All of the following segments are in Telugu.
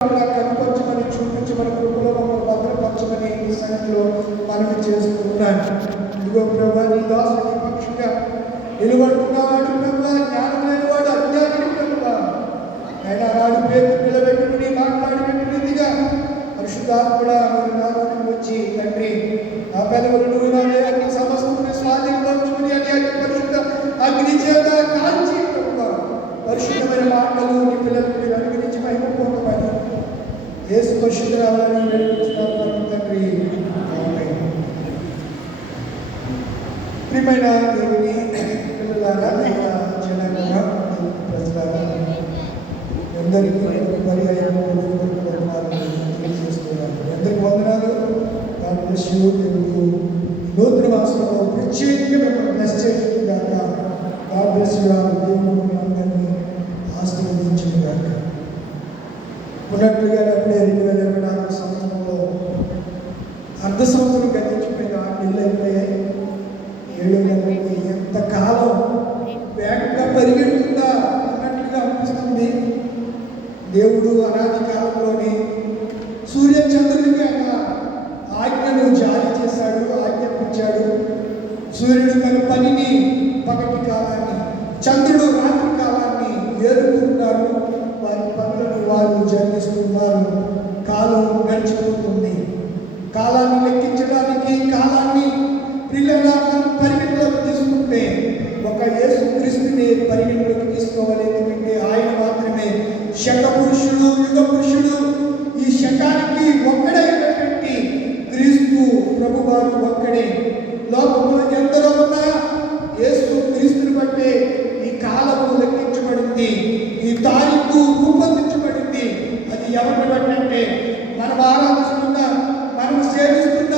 కనుపరచమని చూపించమని కృపలో మమ్మల్ని భద్రపరచమని ఈ సన్నిధిలో మనవి చేస్తున్నాను. ఇదిగో ప్రభా, నీ దాసుని పక్షంగా నిలబడుతున్నాడు ప్రభా. జ్ఞానం లేనివాడు అజ్ఞాని ప్రభా. ఆయన నాడు పేరు నిలబెట్టుకుని మాట్లాడినట్టుగా పరిశుద్ధాత్మ మీరు నాలోకి వచ్చి తండ్రి నా పెదవులను అన్ని సమస్తని స్వాధీనపరచుకుని అనేక పరిశుద్ధ అగ్ని చేత కాల్చి ప్రభా పరిశుద్ధమైన మాటలు నీ పిల్లలకు మీరు అనుగ్రహించి మహిమ పొందమని యేసు పరిశుద్ధ నామమున వేడుకుంటున్నాము తండ్రి. ఆమేన్. ప్రియమైన దేవుని పిల్లలారా, జనాంగమా, ప్రజలారా, అందరికీ పర్యాయము తెలియజేస్తున్నాను. అందరికీ వందనాలు. God bless you. దేవుడు నూతన మాసంలో ప్రత్యేకంగా మిమ్మల్ని బ్లెస్ చేస్తుందాక. God bless you. దేవుడు అందరినీ ఆశీర్వదించింది కాక. ఉన్నట్లుగా అప్పుడే 2024 సంవత్సరంలో అర్ధ సంవత్సరం గతించిపోయిన 6 నెలలు అయిపోయాయి. 7 నెలలకి ఎంత కాలం వేగంగా పరిగెడుతుందా అన్నట్లుగా అనిపిస్తుంది. దేవుడు అనాది కాలంలోని సూర్య చంద్రుడికి ఆయన ఆజ్ఞను జారీ చేశాడు, ఆజ్ఞాపించాడు. సూర్యుడు తన పనిని పగటి కాలాన్ని, చంద్రుడు రాత్రి కాలాన్ని ఏరుకుంటున్నారు. వారి పనులను వారు జరిగిస్తున్నారు. కాలం గడిచిపోతుంది. కాలాన్ని లెక్కించడానికి, కాలాన్ని ప్రియులైన పరిగణలోకి తీసుకుంటే ఒక యేసు క్రీస్తుని పరిగణలోకి తీసుకోవాలి. ఎందుకంటే ఆయన మాత్రమే శక పురుషుడు, యుగ పురుషుడు. ఈ శకానికి ఒక్కడైనటువంటి క్రీస్తు ప్రభువారు ఒక్కడే. లోకంలో ఎందరో ఉన్నా యేసు క్రీస్తుని బట్టే ఈ కాలము లెక్కించబడింది, ఈ తారీఖు రూపొందించబడింది. అది ఎవరిని బట్టి అంటే మనం ఆరాధిస్తున్న, మనం సేవిస్తున్న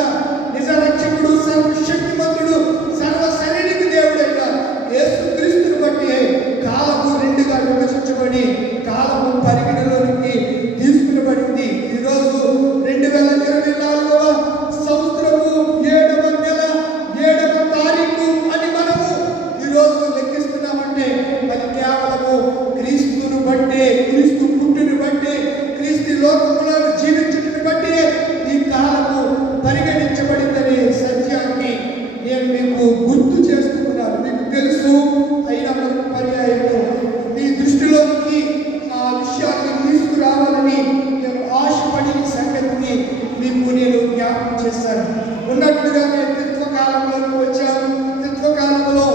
నిజ రక్షకుడు, సర్వశక్తిమంతుడు, సర్వశరీరికి దేవుడైన యేసు క్రీస్తుని బట్టి కాలము 2గా విభజించబడి కాలము పరిగణలోనికి తీసుకునబడింది. ఈరోజు 2024వ సంవత్సరము 7వ నెల 7వ తారీఖు అని మనము ఈరోజు లెక్కిస్తున్నామంటే అది కేవలము క్రీస్తును బట్టే, క్రీస్తు పుట్టుని బట్టే, క్రీస్తు లోకంలో జీవించటని బట్టే ఈ కాలము పరిగణించబడిందనే సత్యాన్ని నేను మీకు గుర్తు చేస్తున్నాను. మీకు తెలుసు, అయినా పర్యాయము మీ దృష్టిలోకి ఆ విషయాన్ని తీసుకురావాలని నేను ఆశపడి సంగతిని మీకు నేను జ్ఞాపకం చేశాను. ఉన్నట్లుగానే త్రిత్వకాలంలోకి వచ్చాను. త్రిత్వకాలంలో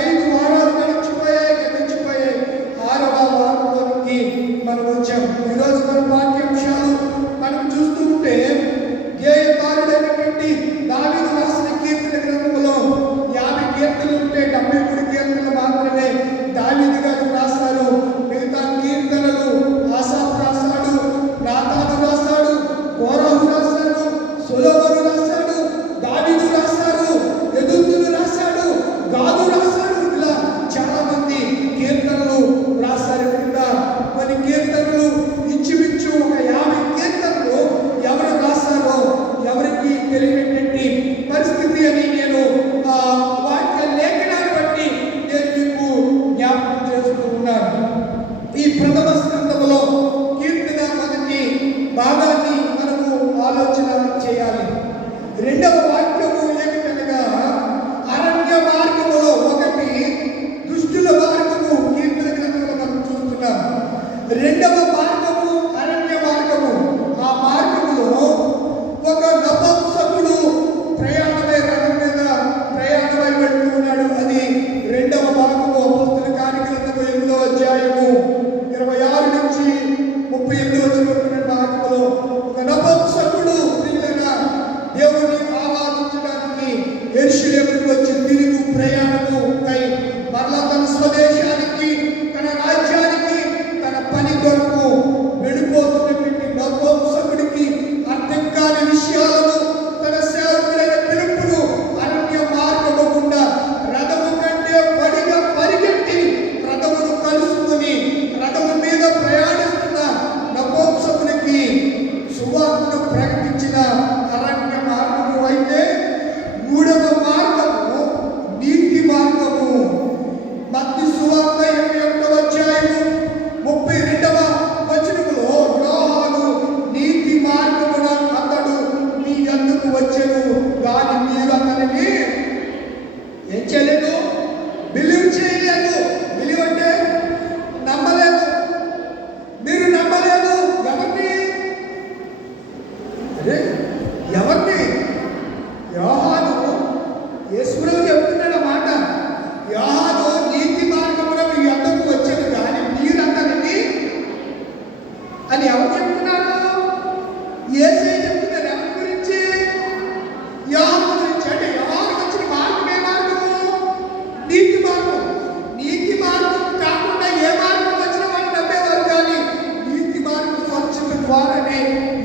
5 వారాలు గడిచిపోయాయి. 6వ వారంలోనికి మనం వచ్చాము. ఈరోజు మన పాఠ్యాంశాలు మనం చూస్తూ ఉంటే గేయకారుడైనటువంటి దావీదు రాసిన కీర్తన గ్రంథంలో 50 కీర్తనలు ఉంటే 73 కీర్తనలు మాత్రమే దావీదు గారు రాశారు. మిగతా కీర్తనలు ఆసాఫు రాశాడు, నాతాను రాశాడు, కోరాహు రాశాడు, సొలొమోను రాశాడు, దావీదు రాశాడు, యెదుతూను రాశాడు, గాదు రాశాడు. ఇలా చాలా మంది కీర్తనలు రాశారు. కొన్ని కీర్తనలు ఇంచుమించు ఒక 50 కీర్తనలు ఎవరు రాశారో ఎవరికి తెలియనటువంటి పరిస్థితి అని నేను వాక్య లేఖనాన్ని బట్టి నేను మీకు జ్ఞాపకం చేస్తూ ఉన్నాను. ఈ ప్రథమ స్కందములో కీర్తన మొదటి భాగాన్ని మనము ఆలోచన చేయాలి. 2వ వాక్యము ఏమిటనగా అరణ్య మార్గములో ఒకటి, దుష్టుల మార్గము కీర్తన గ్రంథంలో మనం చూస్తున్నాం. 2వ మార్గము అరణ్య మార్గము. ఆ మార్గములో ఒక నపుంసకుడు ప్రయాణమై రథం మీద ప్రయాణమై వెళ్తూ ఉన్నాడు. అది 2వ భాగము అపోస్తల కార్యగ్రంథము 8వ అధ్యాయము 26 నుంచి 38 వరకు భాగములో యేసయ్య చెప్తున్నారు ఎవరి గురించి? యోహాను గురించి. అంటే యోహానుకు వచ్చిన మార్గం ఏ మార్గము? నీతి మార్గం. నీతి మార్గం కాకుండా ఏ మార్గం వచ్చిన వాళ్ళు నమ్మేవారు, కానీ నీతి మార్గం వచ్చిన ద్వారానే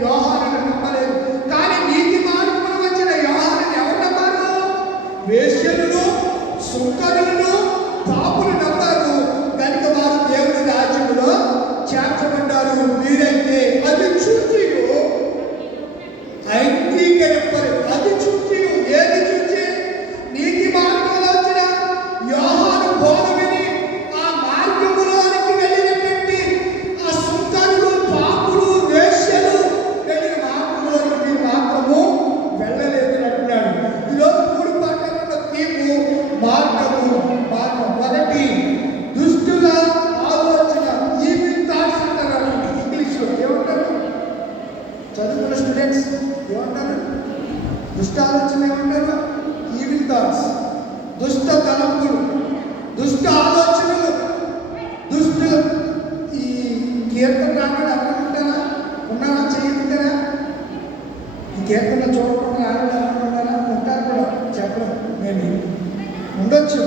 యోహానును నమ్మలేదు. కానీ నీతి మార్గం వచ్చిన యోహానుని ఎవరు నమ్మారు? వేశ్యలను, సుంకరులను, పాపులు నమ్మారు. కనుక వారు దేవుని రాజ్యములో చేర్చబడ్డారు. మీరైతే అది చూచి అంగీకరింపరు. అది చూచి ఏది చూచి? నీతి మార్గంలో వచ్చిన యోహాను బోధ విని ఆ మార్గములోనికి వెళ్ళినటువంటి ఆ సుంకరులు, పాపులు, వేశ్యలు వెళ్ళిన మార్గంలోకి మీరు మాత్రము వెళ్ళలేదు అంటున్నాడు. ఈరోజు 3 పాఠాలలో తీర్పు మార్గము. మొదటి దుష్టుల ఆలోచన, ఈవిల్ థాట్స్ అంటారు ఇంగ్లీష్లో. ఏమంటారు చదువుకున్న స్టూడెంట్స్? ఏమంటారు? దుష్ట ఆలోచన ఏమంటారు? Evil thoughts. దుష్ట తలంపులు, దుష్ట ఆలోచనలు, దుష్టులు. ఈ కీర్తన రాకుండా అక్కడ ఉంటారా? ఉన్నారా? చేయకుండా ఈ కీర్తన చూడకుండా రాకుండా ఉన్నారా? ఉంటారు కూడా. చెప్పడం మేబీ ఉండొచ్చు.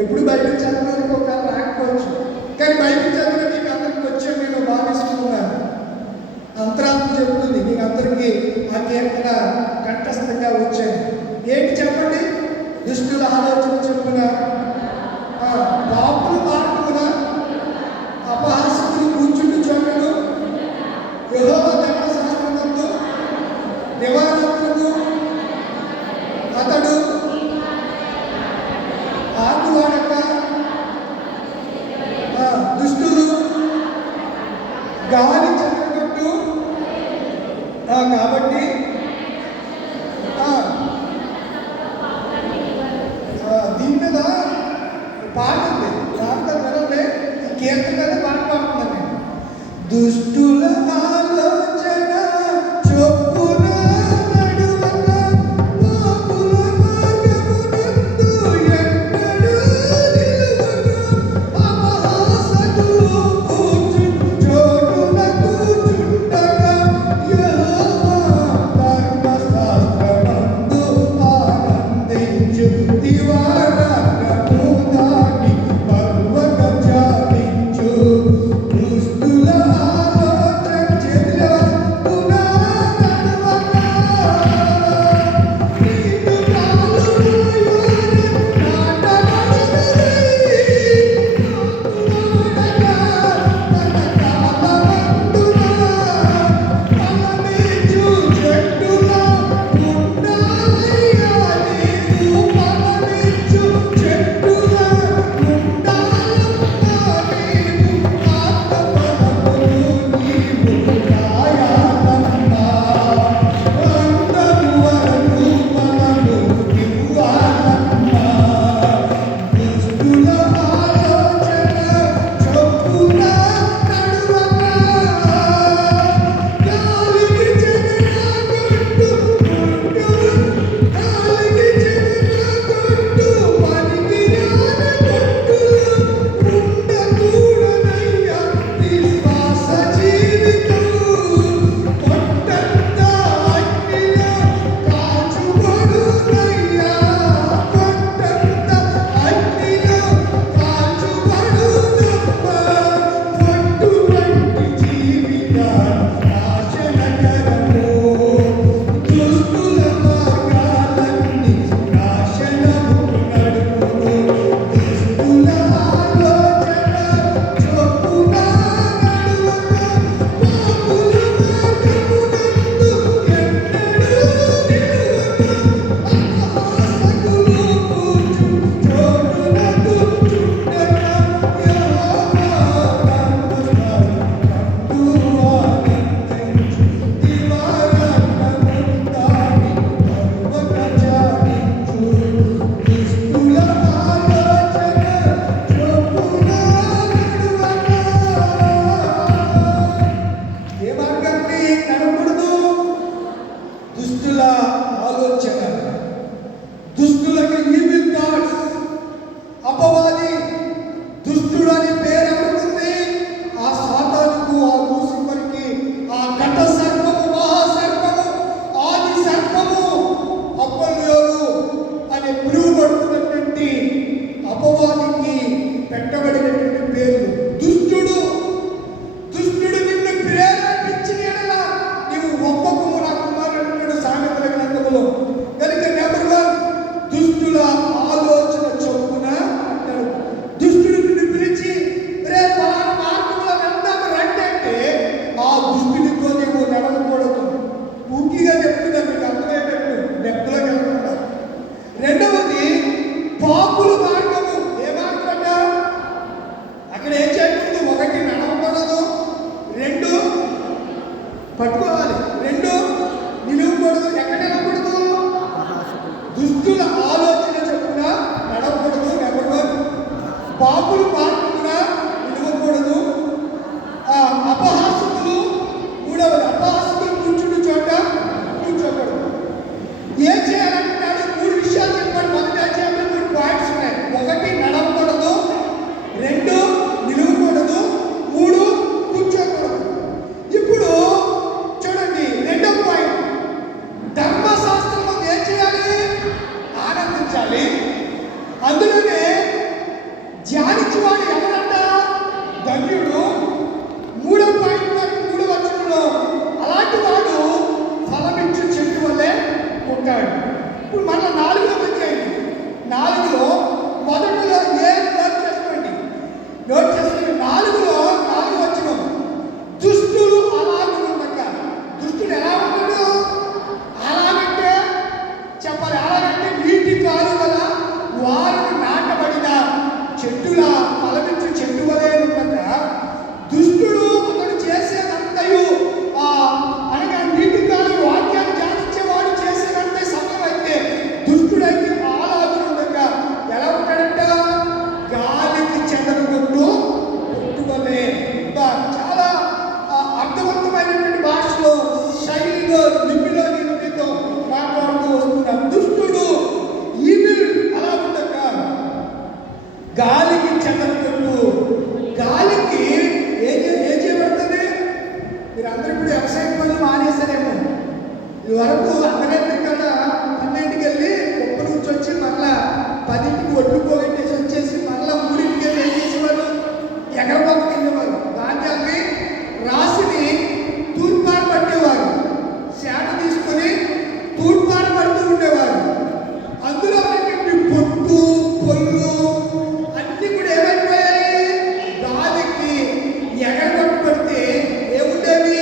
ఎప్పుడు బైబిల్ చదవడానికి ఒక రాకపోవచ్చు, కానీ బైబిల్ చదివిన మీకు అందరికి వచ్చాను నేను భావిస్తున్నాను. అంతరాత్మ చెబుతుంది మీకు అందరికీ ఆ కీర్తన కంఠస్థంగా వచ్చాను. ఏంటి చెప్పండి? దుష్టుల ఆలోచన చెప్పున, పాపుల మార్గమున, అపహాస్యులు కూర్చుండి చోటను, యెహోవా ధర్మశాస్త్రమందు నివాసము అతడు ఆకువాడక, దుష్టులు గాలి చెదరగొట్టు. కాబట్టి దీని మీద పాట ఉంది. దాంట్లో వినండి. ఈ కీర్తన మీద పాట పాడుతున్నాను నేను. దుష్టుల ఆలోచన పట్టుకోవాలి. రెండు, నిలువకూడదు. ఎక్కడ నిలవకూడదు? దుష్టుల ఆలోచన చొప్పున నడవకూడదు. నెంబర్ 1. పాపులు మార్పున నిలవకూడదు. అపహాసకులు, మూడవది అపహాసకులు కూర్చున్న చోట కూర్చోకూడదు. ఏం చేయాలంటున్నాడు? 3 విషయాలు చెప్పాడు. మొదటి అధ్యాయంలో 3 పాయింట్స్ ఉన్నాయి. 1 నడవకూడదు, 2 నిలవకూడదు, 3 కూర్చోకూడదు. ఇప్పుడు చూడండి, 2వ పాయింట్, ధర్మశాస్త్రంలో ఏం చేయాలి? ఆనందించాలి. అందులోనే ధ్యానించేవాడు ఎవరంట? ధన్యుడు. 3వ పాయింట్, 3వ వచనంలో అలాంటి వాడు ఫలమిచ్చు చెట్టు వల్లే ఉంటాడు. ఇప్పుడు మళ్ళీ 4లో వచ్చేయండి. 4లో మొదటిలో నోట్ చేసుకోండి. 4లో 4 వచనం, దుష్టులు అలాగే ఉండక. దుష్టుడు ఎలా ఉంటాడు? అలాగంటే చెప్పాలి. అలాగంటే నీటి కాలువల వారిని నాటబడిన చెట్టుల ఫలమిచ్చు చెట్టు వలే ఉండక. దుష్టుడు అతడు చేసేదంతయు అనగా నీటి కాలు వాక్యాన్ని ధ్యానించేవాడు చేసేదంత సమయం అయితే, దుష్టుడైతే అలాగే ఉండక ఎలా ఉంటాడంట? గాలికి చెదరగొట్టు కొట్టువలే. చాలా అర్థవంతమైనటువంటి భాషలో, శైలిలో, లిపిలో నేను మీతో మాట్లాడుతూ వస్తున్నాను. దుష్టుడు ఈవిల్ అలా ఉండక గాలికి చెదరగొట్టు. గాలికి ఏం చేయబడుతుంది? మీరు అందరూ ఇప్పుడు వ్యవసాయం పనులు మానేశారేమో. ఇది వరకు అర్ధరాత్రి కదా 12కి వెళ్ళి ఒక్క నుంచి వచ్చి మళ్ళా 10కి ఒడ్డు పోగొట్టేసి వచ్చేసి మళ్ళా 3కి వెళ్ళి ఏం చేసేవారు? ఎగరబాబుకి వెళ్ళేవారు. ధాన్యాన్ని రాసిని తూర్పార పట్టేవారు. శాట తీసుకొని తూర్పార పడుతూ ఉండేవారు. అందులో ఉన్నటువంటి పొట్టు, పొల్లు అన్నీ కూడా ఏమైపోయాయి? గాలికి ఎగరగొట్టబడితే ఏముండేవి?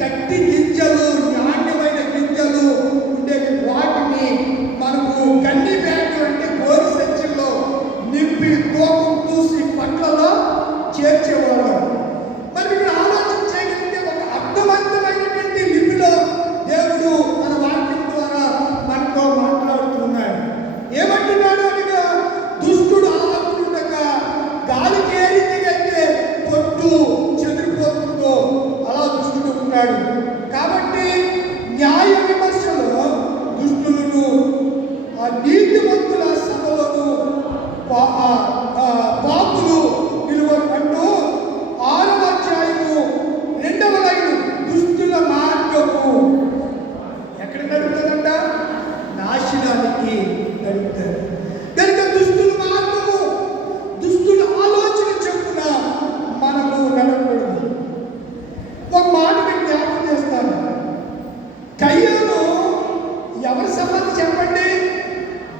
గట్టి గింజలు, నాణ్యమైన గింజలు ఉండేవి. వాటిని మనకు గన్ని బ్యాగ్ అంటే గోరు సంచుల్లో నింపి తోకం చూసి పట్లలో చేర్చేవాళ్ళం. మరి ఇక్కడ ఆలోచన చేయగలిగితే ఒక అర్థవంతమైనటువంటి లిపిలో దేవుడు మన వాక్యం ద్వారా మనతో మాట్లాడుతున్నాడు. ఏమంటున్నాడు అనగా, దుష్టుడు అలా ఉండక గాలికి ఏ రీతిగా అయితే పొట్టు చెదిరిపోతుందో అలా దుష్టుడు ఉన్నాడు. కాబట్టి న్యాయ విమర్శలో దుష్టులను నీతిమంతుల సభలను పాపులు నిలువరు అంటూ 6వ అధ్యాయము 2వ లైను, దుష్టుల మార్గము ఎక్కడ నడుపుతుందంట? నాశనానికి నడుపుతారు. కనుక దుష్టుల మార్గము, దుష్టుల ఆలోచన చొప్పున మనము నడవకూడదు. ఒక మాట మీకు జ్ఞాపకం చేస్తాను. కయ్యను ఎవరి సంబంధి చెప్పండి?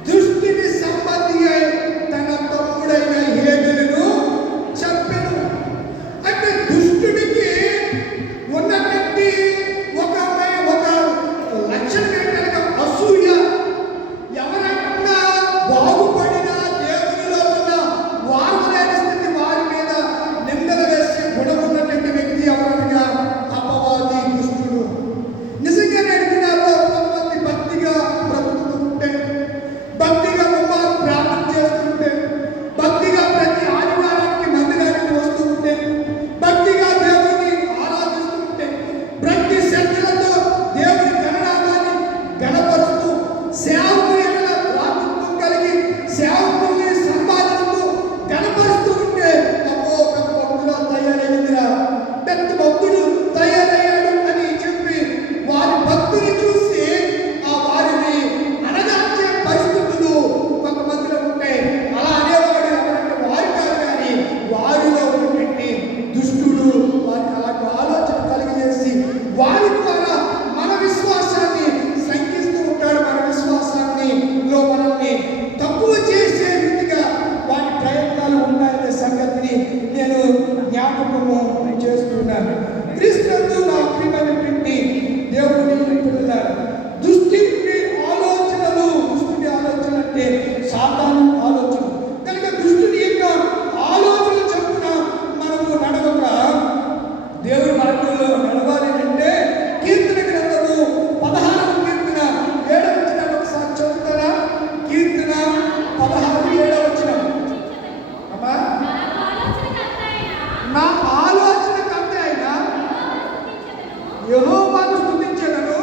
దుష్టుని సంబంధి తన తమ్ముడైన హేబెలును చంపెను. అంటే దుష్టుడికి ఉన్నటువంటి ఒక లక్షణం ఏంటనగా అసూయ. ఎవరన్నా బాగుపడిన దేవునిలో ఉన్న వారులేని స్థితి వారి మీద నిందలు వేసే గుణం ఉన్నటువంటి వ్యక్తి ఎవరనగా అపవాది, దుష్టుడు. నిజంగా నేను దినాల్లో కొంతమంది భక్తిగా బ్రతుకుతూ ఉంటే, భక్తిగా ప్రార్థన చేస్తుంటే, భక్తిగా ప్రతి ఆదివారానికి మందిరానికి వస్తూ ఉంటే, భక్తిగా దేవుని ఆరాధిస్తూ ఉంటే, ప్రతి శ్రద్ధలతో దేవుని గణనామాన్ని గణపరుస్తూ, సేవకుని ఎడల ప్రార్థన కలిగి సేవకుల్ని సంపాదిస్తూ గణపరుస్తూ ఉంటే, అమ్మో పెద్ద భక్తుడు తయారైందిరా, పెద్ద భక్తుడు తయారయ్యాడు అని చెప్పి వారి భక్తుని చూసి వారిని అణగార్చే పరిస్థితులు కొంతమందిలో ఉంటాయి. అలా అనేవాడు ఎవరంటే వారు కాదు, కానీ వారిలో ఉన్నటువంటి దుష్టుడు వారికి అలాంటి ఆలోచన కలిగజేసి వారి ద్వారా మన విశ్వాసాన్ని శంకిస్తూ ఉంటాడు. మన విశ్వాసాన్ని మనల్ని తక్కువ చేసే రీతిగా వారి ప్రయత్నాలు ఉన్నాయనే సంగతిని నేను జ్ఞాపకము చేస్తున్నాను. క్రీస్తునందు నా ప్రియమైనటువంటి దేవుని పిల్లలారా, దుష్టుని ఆలోచనలు అంటే సాతాను ఆలోచన. కనుక దుష్టుని యొక్క ఆలోచన చొప్పున మనము నడవక దేవుని మార్గంలో నడవాలి అంటే యెహోవాను స్తుతించెదను.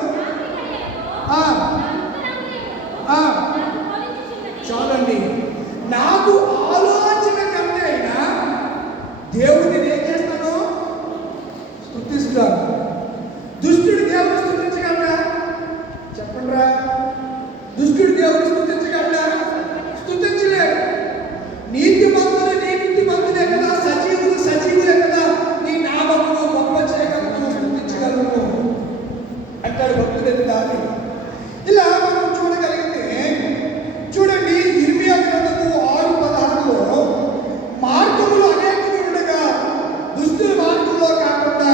చాలండి. నాకు ఆలోచన కంటే అయినా దేవుడిని ఏం చేస్తాను? స్తుతిస్తాను. దుష్టుడు దేవుని స్తుతించగలరా? చెప్పండిరా. దుష్టుడు దేవుని స్తుతించగలరా? స్తుతించలేడు. నీతిమంతులే కదా, సజీవులే కదా నీ నామమును గొప్ప చేయగలను, స్తుతించగలను అంటాడు భక్తుడు దావీదు. ఇలా మనం చూడగలిగితే చూడండి, ఇర్మియా గ్రంథము 6:16లో మార్గములు అనేకములు ఉండగా దుష్టుల మార్గంలో కాకుండా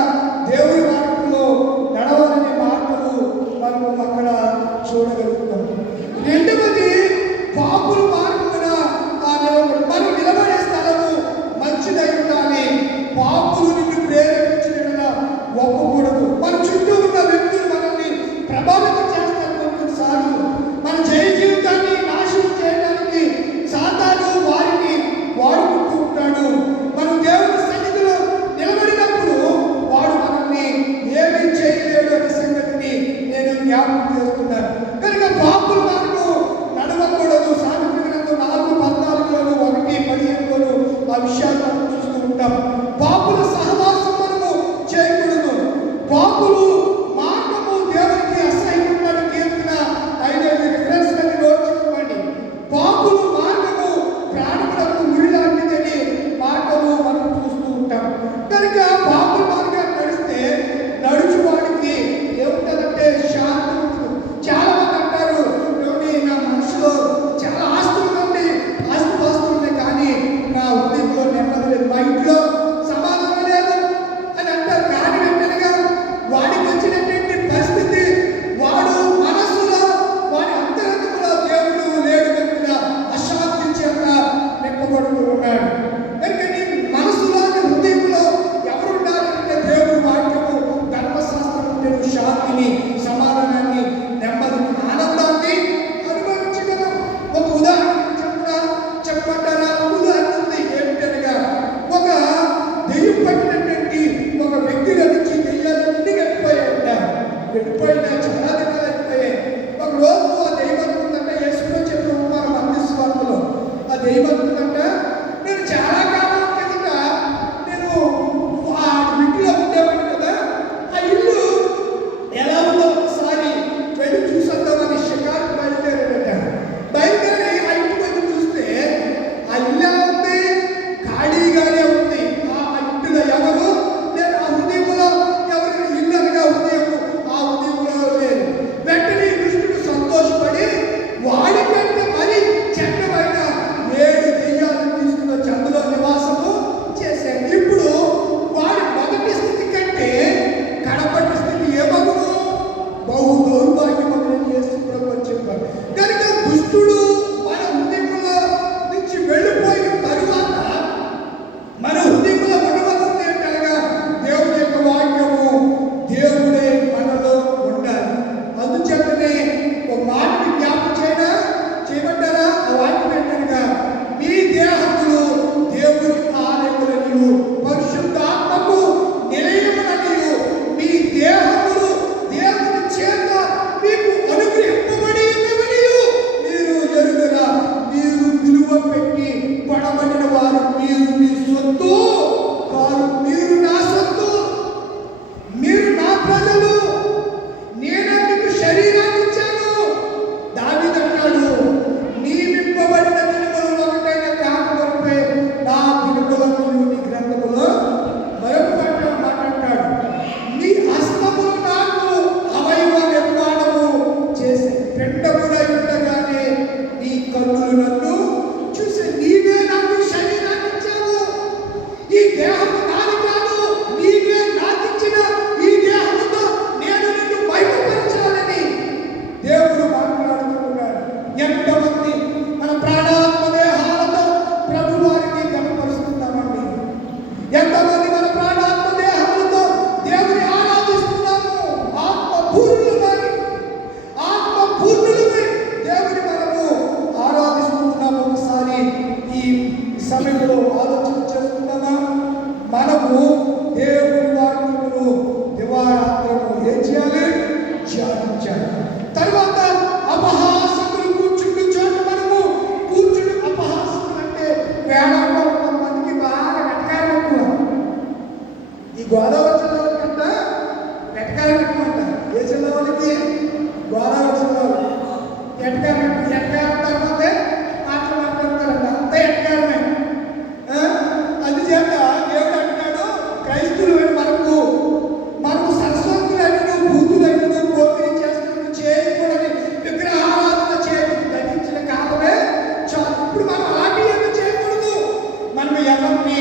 దేవుడి మార్గంలో నడవాలనే మార్గము మనము అక్కడ చూడగలుగుతాం. రెండవది, పాపుల మార్గమున మనం నిలబడే స్థలము మంచిదై ఉండాలి. పాపులు నిన్ను ప్రేరేపించిన ఒప్పకూడదు. మన చుట్టూ ఉన్న వ్యక్తులు మనల్ని ప్రభావితం చేస్తారు. కొన్నిసార్లు మన జయ జీవితాన్ని నాశనం చేయడానికి సాతాను వారిని వాడుకుంటూ ఉంటాడు. మనం దేవుని సన్నిధిలో నిలబడినప్పుడు వాడు మనల్ని ఏమీ చేయలేడు అనే సంగతిని నేను జ్ఞాపకం చేస్తున్నాను. కనుక పాపుల మార్గం నడవకూడదు. సామెతల గ్రంథం 4:14లోను 1:15లోను ఆ విషయాలు మనం చూస్తూ ఉంటాం. పాపుల సహవాసం మనము చేయకూడదు. పాపులు మార్గము దేవునికి అసహ్యపడ్డ కీర్తన 5 రిఫరెన్స్లని నోట్ చేసుకోండి. పాపులు మార్గము ప్రాణములకు ఉరి లాంటిదని మార్గము మనం చూస్తూ ఉంటాం. కనుక పాపుల మార్గాన్ని నడిస్తే నడుచువాడికి ఏముంటుందంటే శాంతి ఉంటుంది. చాలా మంది అంటారు, నా మనసులో చాలా ఆస్తులు ఉన్నాయి కానీ నా హృదయంలో నెమ్మది లేదు, మా ఇంట్లో సమాధానం లేదు అని అంటారు. కానీ వెంటనేగా వాడికి వచ్చినటువంటి పరిస్థితి, వాడు మనస్సులో వాడి అంతరంగంలో దేవుడు లేడు కనుక అశాంతి చేత నింపబడుతూ ఉన్నాడు. కనుక నీ మనసులో హృదయంలో ఎవరు ఉండాలంటే దేవుడు వాక్యము ధర్మశాస్త్రం ఉంటే శాంతిని, సమాధానాన్ని, నెమ్మదిని, ఆనందాన్ని అనుభవించగలం. ఒక ఉదాహరణ చెప్పమంటారా? ఉదాహరణ ఉంది. ఏమిటనగా, ఒక దెయ్యం పట్టినటువంటి ఒక వ్యక్తిలో నుంచి దెయ్యాలన్నీ వెళ్ళిపోయినా చాలా దినాలు అయిపోయాయి. ఒక రోజు ఆ దెయ్యం అనుకుందంట, యేసులో చెప్పిన ఉపమానం మత్తయి సువార్తలో ఆ దెయ్యం అనుకుందంట, నేను చాలా కాలం కిందట నేను ఆ ఇంటిలో ఉండేవాడిని కదా, ఆ ఇల్లు ఎలా ఉందో ఒకసారి వెళ్ళి చూసొద్దామని షికారు బయలుదేరాడట. బయలుదేరి ఆ ఇంటికి వచ్చి చూస్తే ఆ ఇల్లు ఎలా ఉంది? ఖాళీగానే ఉంది. ఆ ఇంటిలో ఎవరు లేదు. ఆ హృదయంలో ఎవరు ఇల్లు అనగా హృదయము, ఆ హృదయంలో జిల్లా వాళ్ళకి? గోదావరి జిల్లా వాళ్ళు. ఎటకారం తర్వాతే మాటలు మాట్లాడతారంట, అంత ఎటకారమే. అందుచేత దేవుడు అంటున్నాడు, క్రైస్తువులు మనకు సరస్వతులైన భూతులైన పోపిరి చేస్తున్న చేయకూడని విగ్రహారాధన చేయడం గతించిన కాలమే చాలు. ఇప్పుడు మనం అలాంటి ఏమీ చేయకూడదు. మనం ఎవరిని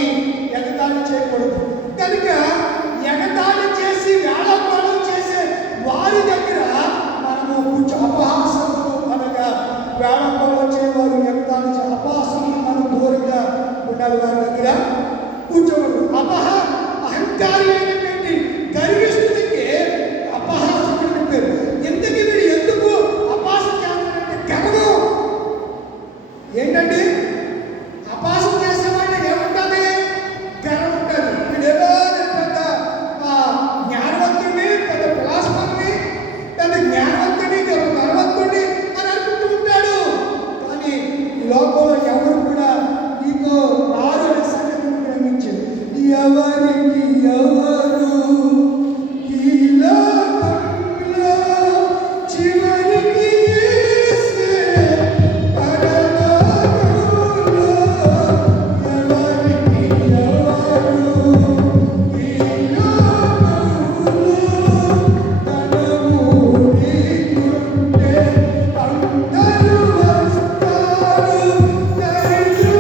ఎగతాళి చేయకూడదు. కనుక ఎగతాళి చేసి వేళకోళం చేసే వారి దగ్గర మనము కొంచెం అపహాసములు అనగా వేళకోళం చేయవారు ఎగతాళి అపహాసములు మనం దూరంగా ఉండాలి. వారి దగ్గర కూర్చోకూడదు. అహంకారి అయినటువంటి గర్విష్ఠుడికి అపహాసకుడిని పేరు. ఎందుకు వీడు ఎందుకు అపహాసం చేస్తాడంటే గర్వం. ఏంటండి అపహాసం చేసేవాడిని ఏముంటుంది? గర్వం ఉంటుంది. వీడేదో పెద్ద జ్ఞానవంతుడిని, పెద్ద ఫిలాసఫర్ని, పెద్ద జ్ఞానవంతుడిని, పెద్ద ధనవంతుడిని అని అనుకుంటూ ఉంటాడు. కానీ ఈ లోకంలో ఎవరు కూడా నీతో రారు అనే సంగతిని గ్రహించారు. ఎవరికి ఎవరు ఈ లోకంలో చివరికి యేసే పరలోకంలో. ఎవరికి ఎవరు ఈ లోకంలో తనము నీకుంటే అందరూ వస్తారు. దైవమే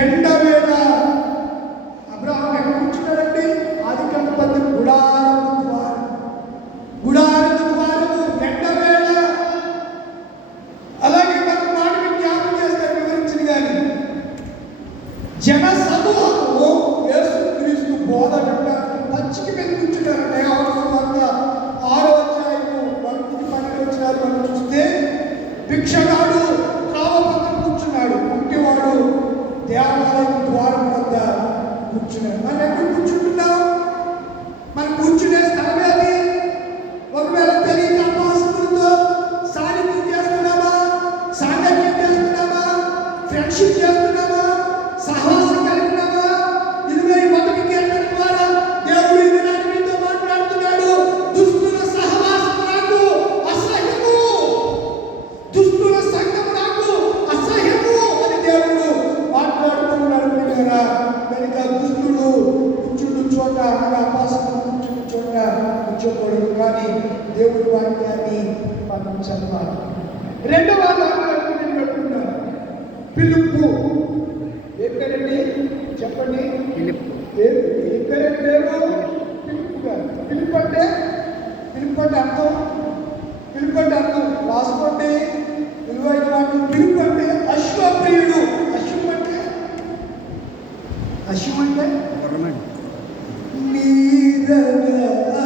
ఎండవేళ అబ్రహాం ఎక్కడ కూర్చున్నాడండి? ఆదికాండం 10 గుడారపు ద్వారము ఎండవేళ. అలాగే మన మాటని జ్ఞాపకం చేస్తే వివరించింది. కానీ జన సమూహము యేసుక్రీస్తు బోధ వినడానికి పచ్చిక మీద కూర్చున్నారంటే 6వ అధ్యాయము 1-12 మనం చూస్తే భిక్షగాడు త్రావ పక్కన కూర్చున్నాడు, కుంటివాడు దేవాలయం ద్వారం వద్ద కూర్చున్నాడు. మనం ఎక్కడ కూర్చుంటున్నాం? మనం కూర్చునే స్థలమే అది. ఒకవేళ తెలియని అపాసకులతో సాన్నిధ్యం చేస్తున్నామా, సాంగత్యం చేస్తున్నామా, ఫ్రెండ్షిప్ చేస్తున్నామా, సహవాసం కలిగినామా? ఇదిగో ఈ 1వ కీర్తన ద్వారా దేవుడు ఈ దినాన్ని మీతో మాట్లాడుతున్నాడు. దుష్టుల సహవాసం నాకు అసహ్యము, దుష్టుల సంఘం నాకు అసహ్యము అని దేవుడు మాట్లాడుతున్నాడు. కనుక దుష్టుడు కూర్చుండు చోట అనగా అపాసకులు కూర్చుండు చోట కూర్చోకూడదు. కానీ దేవుడి వాక్యాన్ని మనం చదవాలి. 2వ వాక్యాన్ని నేను పెట్టుకున్నాను. పిలుపు. ఏ పేరండి చెప్పండి? పిలుపు. ఏ పేరండి? పిలుపు గారు. పిలుపు అంటే అర్థం, పిలుపు అంటే అర్థం రాసుకోండి. విలువైన వాటి పిలుపు అంటే అశ్వప్రియుడు. అశ్వం అంటే మీదగా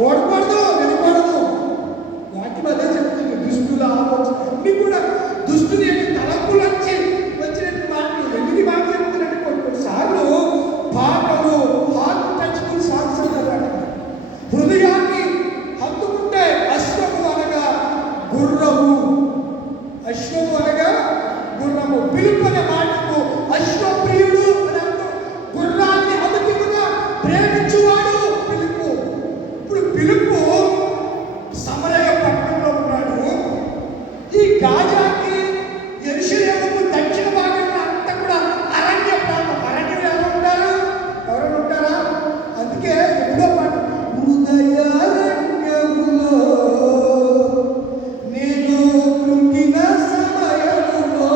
చూడకూడదు, వినకూడదు. వాక్యం అదే చెప్తుంది. దుష్టుల ఆలోచన అన్ని కూడా దుష్టుని తలంపులు వచ్చి వచ్చినట్టు మాటలు. ఎందుకు మాట చెప్తున్నట్టు కొన్నిసార్లు పాటలు హార్ట్ టచ్ఫుల్ సాంగ్స్ అన్నారు. హృదయాన్ని హత్తుకుంటే అశ్వము అనగా గుర్రము, అశ్వము అనగా గుర్రము. పిలుపు అనే మాటకు అశ్వప్రియుడు అని అర్థం. గుర్రాన్ని అదుపుగా ప్రేమించువాడు పిలుపు. ఇప్పుడు పిలుపు సమరయ పట్టణంలో ఉన్నాడు. ఈ గాజాకి యెరూషలేముకు దక్షిణ భాగంలో అంతా కూడా అరణ్య ప్రాంతం. అరణ్యం ఎవరు ఉంటారు? ఎవరైనా ఉంటారా? అందుకే ఎప్పుడో పాట హృదయారణ్యములో నేను కృంగిన సమయములో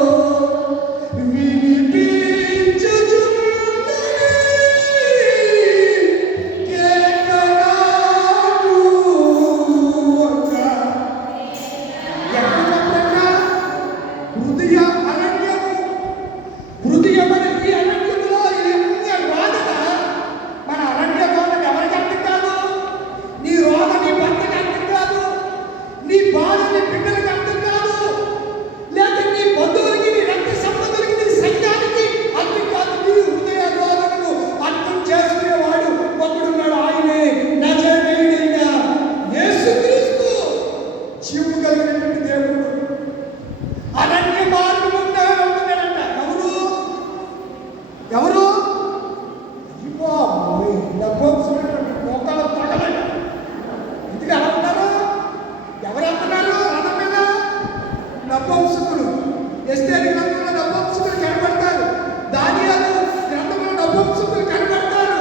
నపుంసకుడు. ఎస్తేరు గ్రంథంలో నపుంసకులు కనబడతారు. దానియేలు గ్రంథంలో నపుంసకులు కనబడతారు.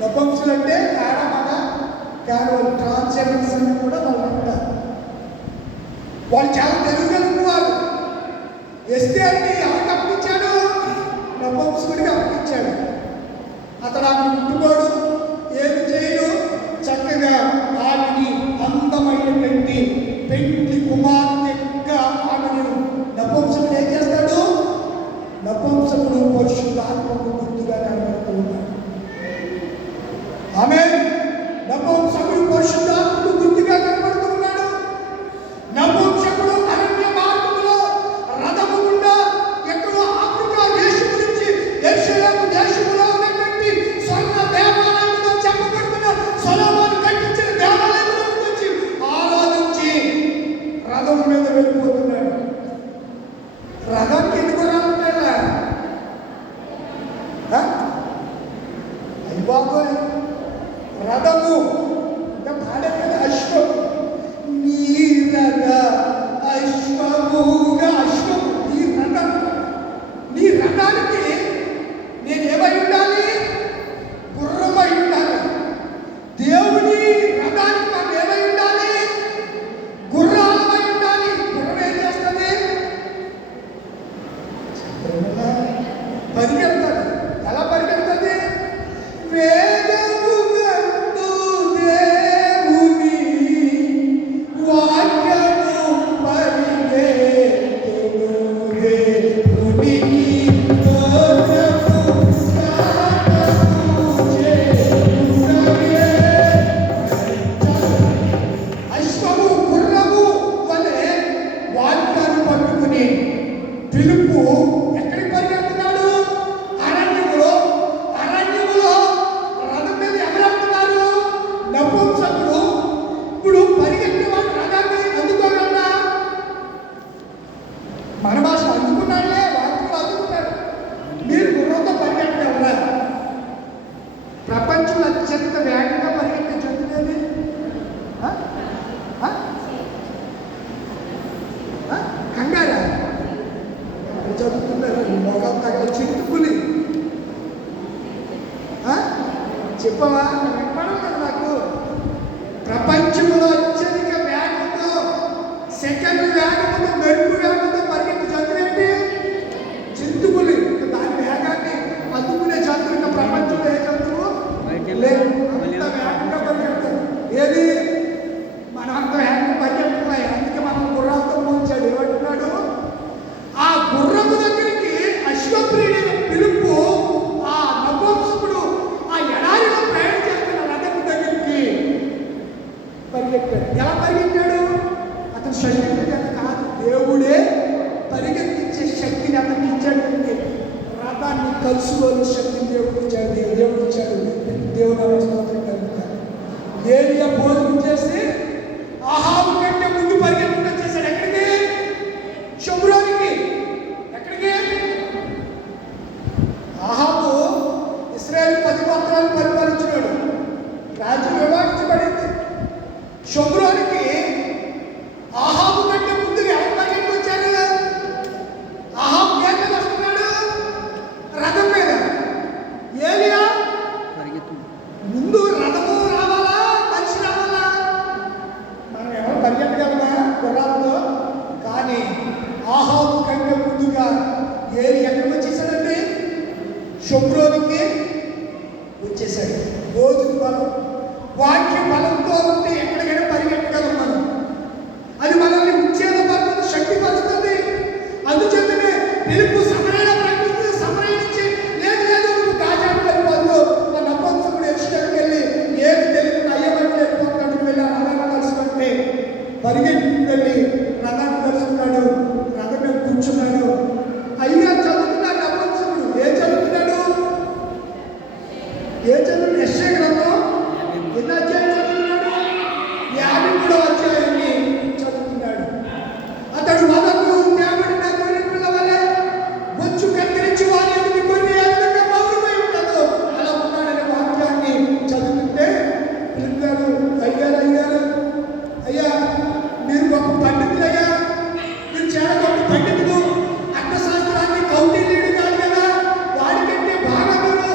నపుంసకులు అంటే ఆడమగ కానీ వాళ్ళు ట్రాన్స్జెండర్స్ అని కూడా వాళ్ళు అంటారు. వాళ్ళు చాలా తెలుగు వారు. ఎస్తేరుని ఎవరికి అప్పించాడు? నపుంసకుడికి అప్పించాడు. అతడు ఆమె ముట్టుకోడు, ఏమి చేయడు. చక్కగా ఆమెని అందమైనటువంటి పెండ్లి కుమార్తెగా ఆమెను నపుంసకుడు ఏం చేస్తాడు? నపుంసకుడు పరిశుద్ధాత్మకు గుర్తుగా కనబడుతూ ఉన్నాడు. ఆమె నపుంసకుడు పరిశుద్ధాత్మకు గుర్తుగా కనబడుతూ ఉన్నాడు. నపుంసకుడు అరణ్య మార్గంలో రథము గుండా ఎక్కడో ఆఫ్రికా దేశం నుంచి యెరూషలేము దేశంలో ఉన్నటువంటి స్వర్ణ దేవాలయంలో చెప్పబడుతున్న సొలొమోను కట్టించిన దేవాలయంలోకి వచ్చి ఆరాధించి రథం మీద వెళ్ళిపోతున్నాడు. రథానికి ఎన్ని గుర్రాలు ఉంటాయా? అయ్యి బాబోయ్, రథము అంటే పాడే కదా అశ్వము. నీ రథ అశ్వముగా, అశ్వము నీ రథం. నీ రథానికి నేను ఏమై ఉండాలి? గుర్రమై ఉండాలి. దేవుని రథానికి మనం ఏమై ఉండాలి? గుర్రాలమై ఉండాలి. గుర్రం ఏం చేస్తుంది? పరిగెడతాడు. ఎలా పరిగెడుతుంది? వేదమునందు దేవుని వాక్యము పరిగెత్తును. దేవునికి స్తోత్రము గానము చేయుటయే. అశ్వము గుర్రము వలె వాక్యాన్ని పట్టుకుని పిలుపు ఎక్కడికి పరిగెడుతున్నాడు? అరణ్యములో. అరణ్యములో రథం మీద ఎవరెడుతున్నారు? నపుంసకుడు. ఇప్పుడు పరిగెత్తే వాడు రథాన్ని అందుకోగలరా? మన భాష అందుకున్నాడులే, వాక్యం అందుకున్నాడు. మీరు గుర్రంతో పరిగెట్టగలరా? ప్రపంచంలో అత్యంత వేగంగా పరిగెత్తే జంతువులేది? కంగారా? చదువుతున్నారు మొగం తగ్గ చిరుతుకుని చెప్పవా? వినపడలేదు నాకు. ప్రపంచంలో అత్యధిక వేగంతో, సెకండ్ వేగంతో, మెరుపు వేగంతో పరిగెత్తే జంతువు ఏంటి? జంతువులు. దాని వేగాన్ని అందుకునే జంతువు ఇంకా ప్రపంచంలో ఏ జంతువు లేదు. అంత వేగంగా పరిగెడతారు. ఏది? మనం అంత వేగంగా పరిగెడుతున్నాయి. అందుకే మనం గుర్రాలతో పోల్చాడు. ఏమంటున్నాడు? ఆ గుర్రము దగ్గరికి అశ్వప్రియుడైన పిలుపు ఆ నపుంసకుడు ఆ ఎడారిలో ప్రయాణం చేస్తున్న రథము దగ్గరికి పరిగెత్తాడు. ఎలా పరిగెత్తాడు? అతను శక్తి కాదు, దేవుడే పరిగెత్తించే శక్తిని అతనికి ఇచ్చాడంటే రథాన్ని కలుసుకోని శక్తిని దేవుడు ఇచ్చాడు. దేవుడు ఇచ్చాడు. దేవుడు స్తోత్రం కలుగుతాడు. ఏలియా భోజనం చేసి ఆహాబు కంటే ముందు పరిగెత్తుకుంటూ చేశాడు. ఎక్కడికి? షోమ్రోనుకి. ఎక్కడికి? ఆహాబు ఇశ్రాయేలు 10 గోత్రాలను పరిపాలించినాడు. రాజ్యం విభజించబడింది. షోమ్రోనుకి ఆహాబు కంటే ముందు ఎవరు పరిగెత్తుకు వచ్చారు? ఆహాబు ఏ మీద వస్తున్నాడు? రథం మీద. ఏలియా ముందు రథము రావాలా, మనిషి రావాలా? మనం ఎవరు పరిగెత్తగలమా గుర్రాలతో? కానీ ఆహాబు కంటే ముందుగా ఏలి ఎక్కడికి వచ్చేసాడండి? షోమ్రోనుకి వచ్చేసాడు. భోజన బలం, వాక్య బలంతో ఉంటే ఎక్కడికైనా పరిగెట్టగలం మనం. అది మనల్ని ఉచ్ఛేదపరుస్తుంది, శక్తిపరుస్తుంది. అందుచేతనే పిలుపు సమరైన ప్రకటిస్తుంది. సమరయ నుంచి లేదు లేదు నువ్వు గాజాకు వెళ్ళిపోదు. నా నపంసకుడు ఎరుషలేముకి వెళ్ళి ఏమి తెలియకుండా అయ్యబడి వెళ్ళిపోతున్నాడు. వెళ్ళి ఆ రథాన్ని కలుసుకుంటే పరిగెత్తి వెళ్ళి రథాన్ని కలుసుకున్నాడు. రథం మీద కూర్చున్నాడు. అయ్యా చదువుతున్నాడు నపంసకుడు. ఏం చదువుతున్నాడు? యెషయా గ్రంథం ఎన్ని అధ్యాయం చదువుతున్నాడు? 53వ అధ్యాయాన్ని చదువుతున్నాడు. అతడు వదకు తేబడిన గొర్రె పిల్ల వలె బొచ్చు కత్తిరించి వారి ఎదుటి గొర్రె ఏ విధంగా మౌనమై ఉండదో అలా ఉన్నాడనే వాక్యాన్ని చదువుతుంటే పిలుపుగారు అయ్యారు అయ్యా మీరు గొప్ప పండితులయ్యా, మీరు చాలా గొప్ప పండితులు, అర్థశాస్త్రాన్ని కౌటిల్యుడు కాదు కదా, వాడికంటే బాగా మీరు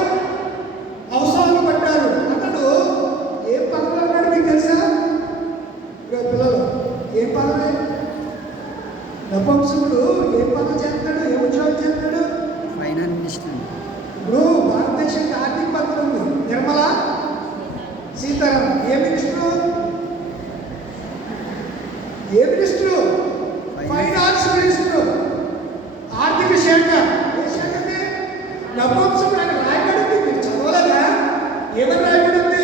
అవసరాలు పడ్డారు. అతడు ఏ పదవులు అన్నాడు మీకు తెలుసా? పిల్లలు ఏ పదవే? నపంసకుడు ఏ పదవి చేస్తాడు? ఏ ఉద్యోగం చేస్తాడు? Finance minister. ఇప్పుడు భారతదేశానికి ఆర్థిక పత్రం ఉంది, నిర్మలా సీతారామన్. ఏ మినిస్టరు? ఫైనాన్స్ మినిస్టరు, ఆర్థిక శాఖ. ఏ శాఖ? నపంసకుడు ఆయన రాయబడింది. మీరు చదవలేదా? ఏమని రాయబడింది?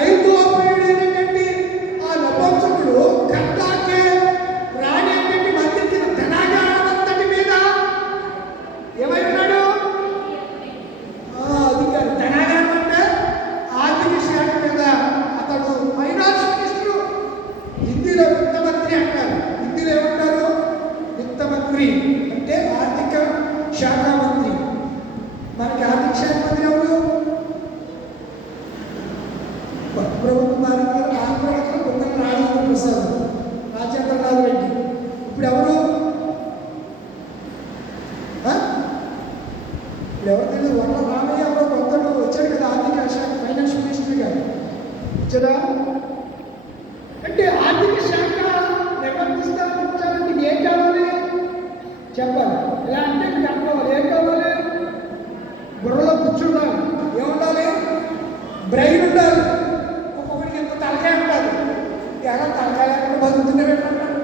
ఐగుప్తీయుడైనటువంటి ఆ నపంసకుడు కర్తాకే రాణి అనేటువంటి మంత్రికి ధనాగారం అంతటి మీద ఏమై ఉన్నాడు? అధికారి. ధనాగారం అంటే ఆర్థిక శాఖ మీద అతడు ఫైనాన్స్ మినిస్టరు. హిందీలో విత్త మంత్రి అంటారు. హిందీలో ఏమంటారు? విత్త మంత్రి అంటే ఆర్థిక శాఖ మంత్రి. మనకి ఆర్థిక శాఖ మంత్రి ఎవరు? ప్రభుత్వం ఆంధ్రప్రదేశ్లో కొత్త రాజేంద్ర ప్రసాద్, రాజేంద్రనాథ్ రెడ్డి. ఇప్పుడు ఎవరు? ఇప్పుడు ఎవరు తెలియదు. వల్ల రామయ్య ఎవరో కొత్తడు వచ్చాడు కదా ఆర్థిక శాఖ ఫైనాన్స్ మినిస్టర్ గారు వచ్చాడా? అంటే ఆర్థిక శాఖ నిర్వర్తిస్తానికి ఏం కావాలి చెప్పాలి. ఇలా అంటే మీకు అనుకోవాలి. ఏం కావాలి? బుర్రలో కూర్చుండాలి. ఏముండాలి? బ్రెయిన్ ఉండాలి. ఒక్కొక్కడికి ఎంత తలకాయ ఉండాలి. ఎలా తలకాయ లేకుండా బతుకుతుండే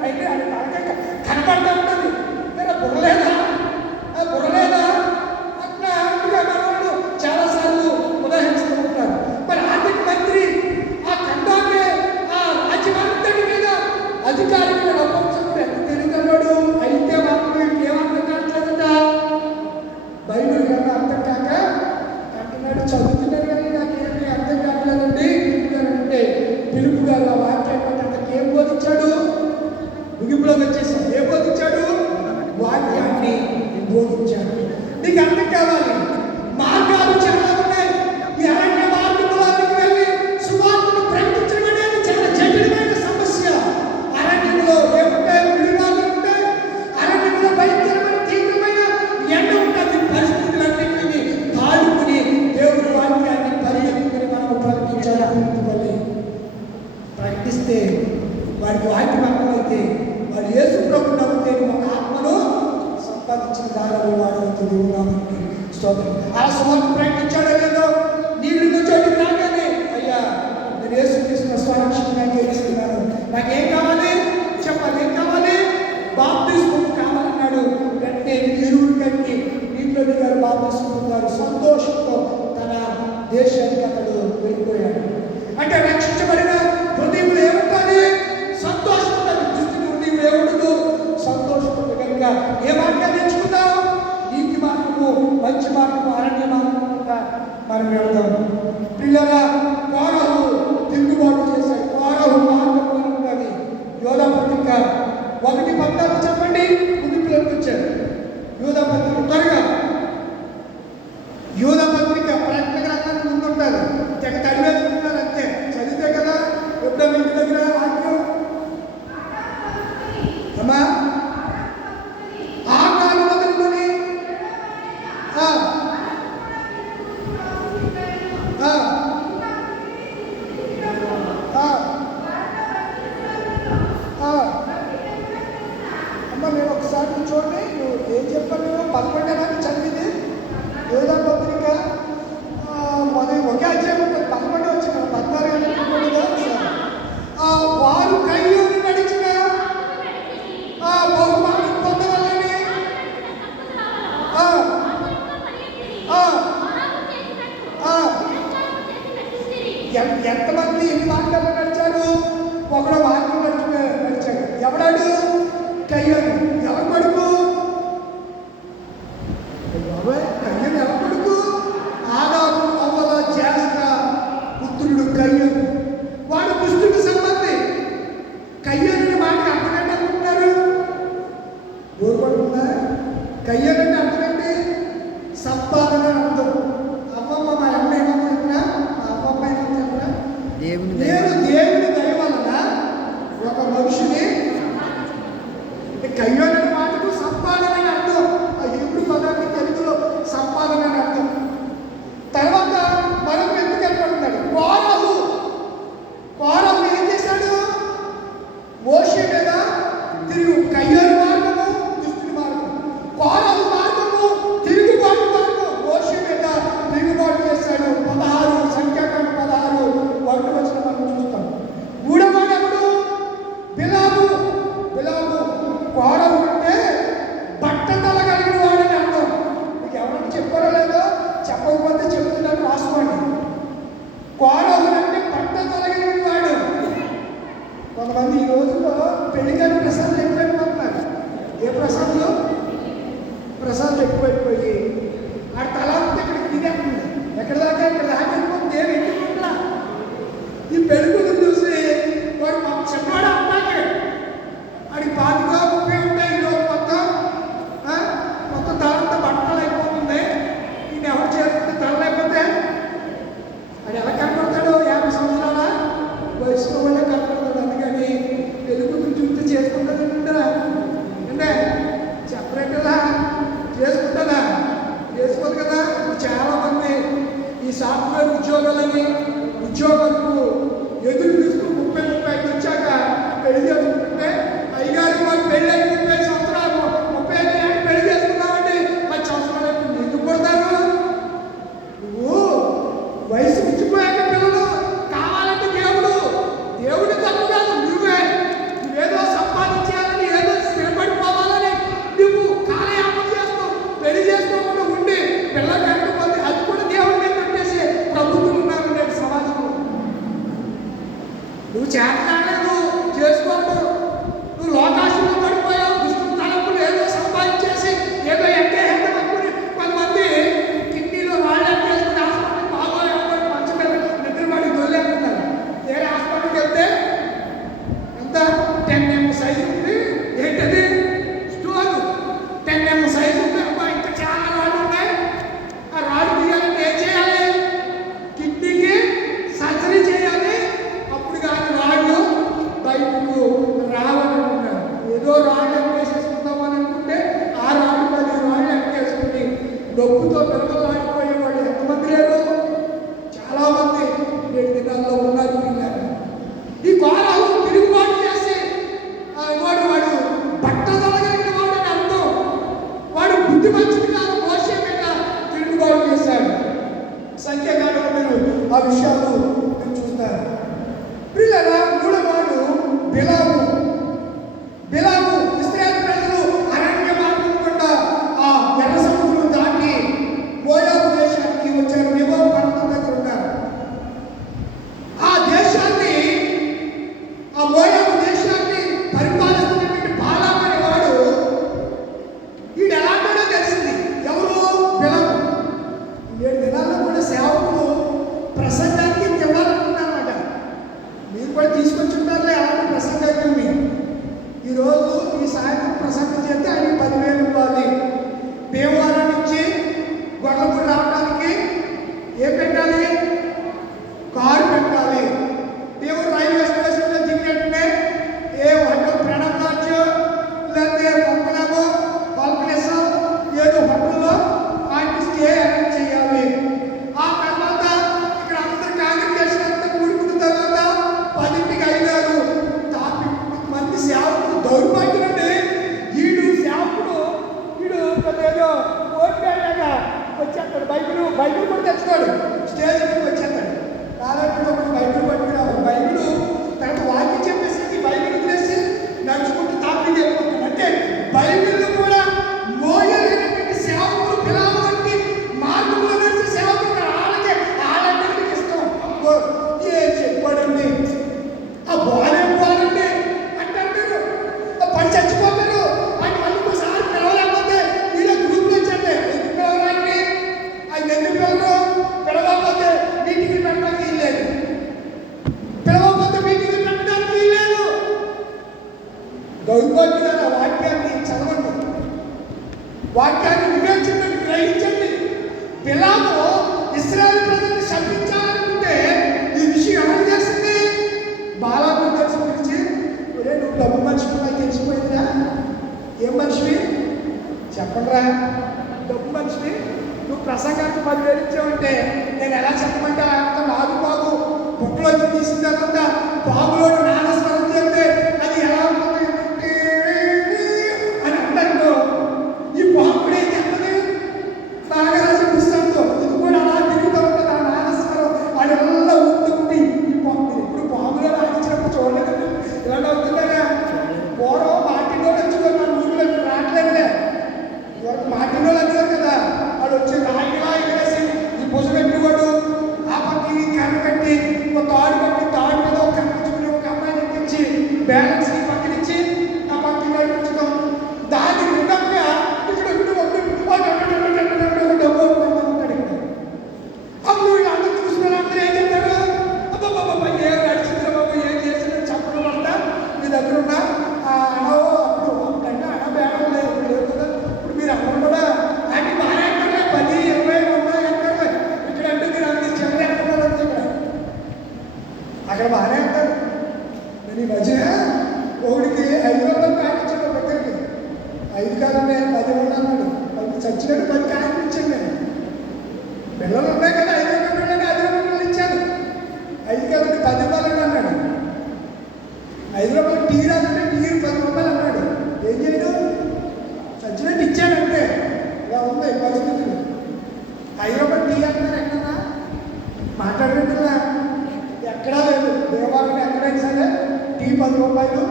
అయితే అది తలకాయ కనపడతా ఉంటుంది. లేదా బుర్రలేదా? బుర్రలేదా అట్లా వాళ్ళు చాలాసార్లు ఉదాహరిస్తూ ఉంటారు. మరి ఆర్థిక మంత్రి ఆ ఖండాకే ఆ రాజ్యమంతటి మీద అధికారిగా నపంసకుడు ఎంత తెలియగలడు? అయితే మాత్రం ఏమర్థం కావట్లేదట. బైబిల్ కన్నా అర్థం కాక అంటున్నాడు. చదువుతున్నాడు కానీ నాకేమీ అర్థం కావట్లేదండి అంటే పిలుపు గారు ఆ వాక్యం అతనికి ఏం బోధించాడు? ముగింపులోకి వచ్చేసాడు. ఏం బోధించాడు? వాక్యాన్ని బోధించాడు. నీకు అర్థం కావాలి. మార్గాలు చాలా ఉన్నాయి. ఈ అరణ్య మార్గంలోకి వెళ్ళి సువార్తను ప్రకటించడం అనేది చాలా జటిలమైన సమస్య. అరణ్యంలో ఏముంటాయి? విడిమార్గాలు ఉంటాయి. అరణ్యంలో భయంకరమైన తీవ్రమైన ఎండ ఉంటుంది. పరిస్థితులన్నింటినీ తాడుకుని దేవుడి వాక్యాన్ని పరిగెత్తుకుని మనము ప్రకటించాలి. ప్రకటిస్తే వాడికి వాక్యం అర్థమైతే వాడు యేసు ప్రభువుని నమ్మితే ఒక ఆత్మను సంపాదించిన దానిలో వాడవుతుంది. కాబట్టి స్తోత్రం. ఆ సువార్త ప్రకటించాడో లేదో నీళ్ళు చోటికి రాగానే అయ్యా నేను యేసు క్రీస్తు స్వరక్షణగా చేస్తున్నాను, నాకేం కావాలి చెప్పాలి. ఏం కావాలి? బాప్తిస్మం కావాలన్నాడు. వెంటనే ఇరువురు కలిగి నీటిలో దిగారు, బాప్తిస్మం పొందారు. సంతోషంతో తన దేశానికి అతడు వెళ్ళిపోయాడు. అంటే రక్షించబడిన హృదయం కనుక ఏ మార్గాన్ని ఎంచుకుందాం? నీతి మార్గము, మంచి మార్గము, అరణ్య మార్గముగా మనం వెళ్దాం. పిల్లల కోరహు తిరుగుబాటు చేశాడు. కోరహు మార్గము అని ఉన్నది. యోధా పత్రిక 1:14 చెప్పండి. ముందు పిల్లలకు వచ్చాడు. యోధా పత్రిక త్వరగా. యోధా పత్రిక ప్రకటన గ్రంథానికి ముందు ఉంటారు. తెగ తడివేసుకుంటున్నారు అంతే. చదివితే కదా ఎప్పుడో ఇంటి దగ్గర వాక్యం అమ్మా ఆకాలు మొదలుకొని అమ్మ నేను ఒకసారి చూడండి. నువ్వు ఏం చెప్పాను? 11 చదివింది యోధా పత్రిక ఒకే అధ్యాయం ఉంటుంది. 11 వచ్చిన 14 వారు కయ్యూరు నడిచిన బహుమానం పొందవల్లని ఎంతమంది ఎన్ని మార్గాలు నడిచారు? ఒకడు మార్గం నడిచాడు. ఎవడాడు? కయ్యూరు. ఎవరు కొడుకు? కయ్యూరు ఎవరు కొడుకు? ఆదాము అవ్వల జ్యేష్ఠ పుత్రుడు కయ్యూరు. వాడు దుష్టుడి సంబంధి. కయ్యూరు మాట అర్థమేంటి అనుకుంటున్నారు? ఊరు పడుతుందా? కయ్యూరు అంటే అర్థమేంటి? సంపాదన అర్థం. అమ్మమ్మ మా అమ్మ ఏమన్నా చెప్పినా, మా అమ్మమ్మ ఏమన్నా చెప్పినా, నేను దేవుని దయ వలన ఒక మనిషిని కయ్యూరు మాటకు సంపాదన అని అర్థం. ఆ హిబ్రూ పదానికి తెలుగులో సంపాదన అని అర్థం. తర్వాత మనం ఎందుకు ఏర్పడుతున్నాడు? కోరహు ఏం చేశాడు? మోషే మీద తిరుగు. కయ్యూరు మార్గము దుష్టుని మార్గం. కోరహు మార్గము తిరుగుబాటు మార్గం. మోషే మీద తిరుగుబాటు చేశాడు. 16 సంఖ్యాకాండం 16 1 మనం చూస్తాం. మూడవవాడు ఎవడు? బిలాము. కోరహు అంటే బట్టతల కలిగిన వాడని అర్థం. మీకు ఎవరైనా చెప్పారో లేదో, చెప్పకపోతే చెప్తున్నాను, రాసుకోండి. కోరహు అంటే బట్టతల కలిగిన వాడు. కొంతమంది ఈ రోజుల్లో పెళ్లిగాని ప్రసాదాలు ఎక్కువైపోతున్నారు. ఏ ప్రసాదాలు? ప్రసాదాలు ఎక్కువైపోయి ఆ తల అంతా ఇక్కడికి తినేస్తుంది. ఎక్కడ దాకా వెళ్ళిపోతుంది. ఏమి ఎక్కువ ఈ పెళ్ళిని చూసి వాడు మాకు చెప్పాడు అమ్మాయికి అది 25-30 ఉంటాయి. ఈరోజు మొత్తం తలంతా బట్టలు అయిపోతుంది. ఈయన ఎవరు చేస్తుంది? తలలు అయిపోతే అది ఎలా కనపడతాడు? 50 సంవత్సరాల వయసులో వాళ్ళే కనపడతాడు. అందుకని పెళ్ళికూతురు చూస్తే చేసుకుంటుందా? అంటే చెప్పలేదు కదా, చేసుకుంటుందా? చేసుకోదు కదా. చాలామంది ఈ సాఫ్ట్వేర్ ఉద్యోగాలకు ఎదురు తీసుకుని 30-35 వచ్చాక పెళ్లి చేసుకుంటుంటే, అయ్యగారికి వాళ్ళు పెళ్ళి అయి 30 సంవత్సరాలు 35 ఏళ్ళు పెళ్లి చేసుకున్నామండి, 10 సంవత్సరాలు అయిపోయింది. ఎందుకు కొడతారు? నువ్వు వయసు మించిపోయాక పిల్లలు కావాలంటే దేవుడి తప్పు కాదు. నువ్వేదో సంపాదించాలని, ఏదో స్థిరపడిపోవాలని నువ్వు కాలయాపన చేస్తూ పెళ్లి చేసుకోకుండా ఉండి పిల్లలు కట్టకపోతే అది కూడా దేవుడి మీద పెట్టేసి ప్రభుత్వం ఉన్నారు నేటి సమాజంలో. నువ్వు చేతనాలేదు, చేసుకోవడం. నువ్వు లోకాశంలో పడిపోయావు. దుష్టు తలంపులు ఏదో సంపాదించేసి ఏదో అనుకుని కొంతమంది కిడ్నీలో రాళ్ళు వేసుకుని హాస్పిటల్ బాగోలేకపోయి మంచి మీద నిద్రపడి దొల్లేస్తున్నారు. వేరే హాస్పిటల్కి వెళ్తే ఎంత 10mm సైజు ఉంది. ఏంటది? స్టోన్ 10mm సైజు ఉంది. అబ్బా ఇంకా చాలా రాళ్ళు ఉన్నాయి. ఆ రాళ్ళు తీయాలంటే ఏం చేయాలి? కిడ్నీకి సర్జరీ చేయాలి. అప్పుడు కానీ రాళ్ళు బయటకు రావాలనుకున్నారు. ఏదో కూడా తీసుకొచ్చుంటారులే అలాంటి ప్రసంగాన్ని. ఈరోజు ఈ సాయంత్రం ప్రసంగం చేస్తే ఆయన 10,000 ఇవ్వాలి. భీమవరం నుంచి గొడవపూడి రావడానికి ఏం పెట్టాలి? కారు పెట్టాలి. భీమవరం రైల్వే స్టేషన్లో దిగినట్టునే ఏ హోటల్ ప్రణబ్ లాడ్జ్ లేకపోతే పంపనమో పాల్కనేసో ఏదో హోటల్లో ఆయనకి స్టే అరేంజ్ చేయాలి. ఆ తర్వాత ఇక్కడ అందరు కాంగ్రిగేషన్ అంతా కూడుకున్న తర్వాత 10కి అయ్యారు. మంది సేవకుడు దౌర్భాగ్యులండి. వీడు సేవకుడు వీడు ఏదో ఓట్లేగా వచ్చేస్తాడు. బైబిల్ కూడా తెచ్చుకోడు. స్టేజ్ మీదకి వచ్చేస్తాడు. కాలేజీలో బైబిల్ పట్టుకురావాలి. బైబిల్ తనకు వాక్యం చెప్పేసి బైబిల్ వదిలేసి నడుచుకుంటూ తాపిడి వెళ్ళిపోతాడు. అంటే బైబిల్ కూడా మోయలేనటువంటి సేవకులు పిల్లలు బట్టి మార్గంలో నడిచే సేవకులు వాళ్ళకి ఇష్టం. ఏ చెప్పాడండి ఆ బాలేం బాలండి అంటారు. పని చచ్చిపోతారు. ఆయన మళ్ళీ ఒకసారి పిలవలేకపోతే వీళ్ళ గ్రూప్లో వచ్చండి. ఎందుకు పిలవడానికి? ఆయన ఎందుకు పిలవకపోతే మీటింగ్లు పెట్టడానికి వీల్లేదు. పిలవకపోతే మీటింగ్లు పెట్టడానికి వీల్లేదు. దౌర్భాగ్యుల వాక్యాన్ని చదవండి. వాక్యాన్ని వివేచించండి, గ్రహించండి. బిలాము ఇశ్రాయేలు ప్రజల్ని శపించాలనుకుంటే ఈ విషయం ఎవరు తెలిసింది? బాలాకు తెలిసి పిలిచి, ఒరే నువ్వు డబ్బు మనిషి నాకు తెలిసిపోయిందిరా. ఏం మనిషివి చెప్పండిరా. డబ్బు మనిషివి నువ్వు ప్రసంగానికి 10,000 ఇచ్చావంటే నేను ఎలా చెప్పమంటా? అంత నాగు బాబు బుక్కులోకి తీసిన తర్వాత బాబులోని నానస్వరం చేస్తే అది ఎలా ఉంటుంది అని అంటారు. ఈ బాబుడే చెప్పదు నాగరాజు పుస్తకంతో ఇది కూడా అలా తిరుగుతూ ఉంటుంది. ఆ నానస్వరం అడెల్లా ఊపుతుంది. ఈ బాబు ఇప్పుడు బాబులో ఆడించినప్పుడు చూడలేదు. ఇలా అవుతుందనే పూర్వం మాటిలో వచ్చి మన ఊళ్ళో రావట్లేదులే. ఇవరకు మాటిలో అన్నారు కదా. వాడు వచ్చి రాయిలా ఎగరేసి ఈ భుజం పెట్టేవాడు. ఆ పక్కకి కర్ర కట్టి ఒక తాడు కట్టి తాడు మీద ఒక కనిపించుకుని ఒక అమ్మాయిని ఎక్కించి బ్యాలెన్స్ ఈ పక్కనిచ్చి ఆ పక్కకి నడిపించడం. దానికి విధంగా ఇక్కడ అప్పుడు వీళ్ళందరూ చూసిన అందరూ ఏం చెప్తారు? అబ్బాబ్బా ఏం నడిచిందిరా బాబు, ఏం చేసిన చెప్పడం వల్ల మీ దగ్గర ఉన్న అనో అప్పుడు అప్పుడంటే అన బేడం లేదు కదా. ఇప్పుడు మీరు అందరూ కూడా అన్ని బాగానే అంటారులే, 10, 20 ఉన్నాయి అంటారులే. ఇక్కడ అంటే మీరు అన్ని చిన్న అంటున్నారంటే అక్కడ బాగానే అంటారు. నేను ఈ మధ్యన ఒకడికి 500 కాయించాను దగ్గరికి. 5 కాదండి 10 అన్నాడు. 10 చచ్చినట్టు 10 కాయించాను నేను. పిల్లలు ఉన్నాయి కదా 500 పిల్లలు 500 ఇచ్చాను. 5 కాదండి 10 రూపాయలు అన్నాడు. 5 రూపాయలు టీ రాదంటే టీ 10 రూపాయలు అన్నాడు. ఏం చేయడు? చచ్చినట్టు ఇచ్చానంటే ఇలా ఉంది పరిస్థితులు. 5 రూపాయలు టీ అంటున్నారు. ఎక్కడా మాట్లాడేట్టుగా ఎక్కడా లేదు. దేవాలయం ఎక్కడైనా సరే టీ 10 రూపాయలు.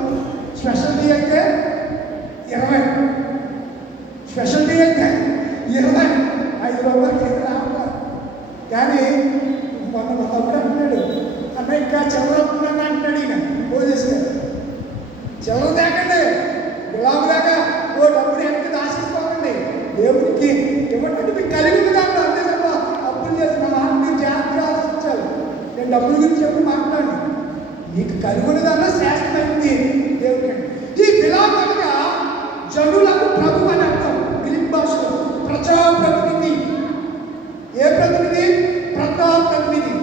స్పెషల్ టీ అయితే 20. స్పెషల్ టీ అయితే 20. 5 రూపాయలకి ఏం రావట్లేదు. కానీ మొన్న మా తమ్ముడు అంటున్నాడు, అన్న ఇంకా చిల్లరవుతుందని అంటున్నాడు. ఈయన పోలీసు గారు చిల్లర తేకండి, గులాబు దాకా ఓ డబ్బులు వెనక్కి దాచేసుకోకండి, దేవుడికి ఇవ్వండి. మీకు కలిగి ఉంది దాంట్లో అంతే తప్ప అప్పులు చేసి మా నాన్న మీరు జాగ్రత్తగా ఆలోచించాలి. నేను డబ్బుల గురించి చెప్పి మాట్లాడి మీకు కలిగి ఉన్న దాంట్లో శ్రేష్టమైంది దేవుడికి. ఈ బిలాము అనగా జనులకు ప్రభు అని అర్థం. ఫిలిప్ భాషలో ప్రజాప్రతినిధి. ఏ ప్రతినిధి? ప్రజాప్రతినిధి.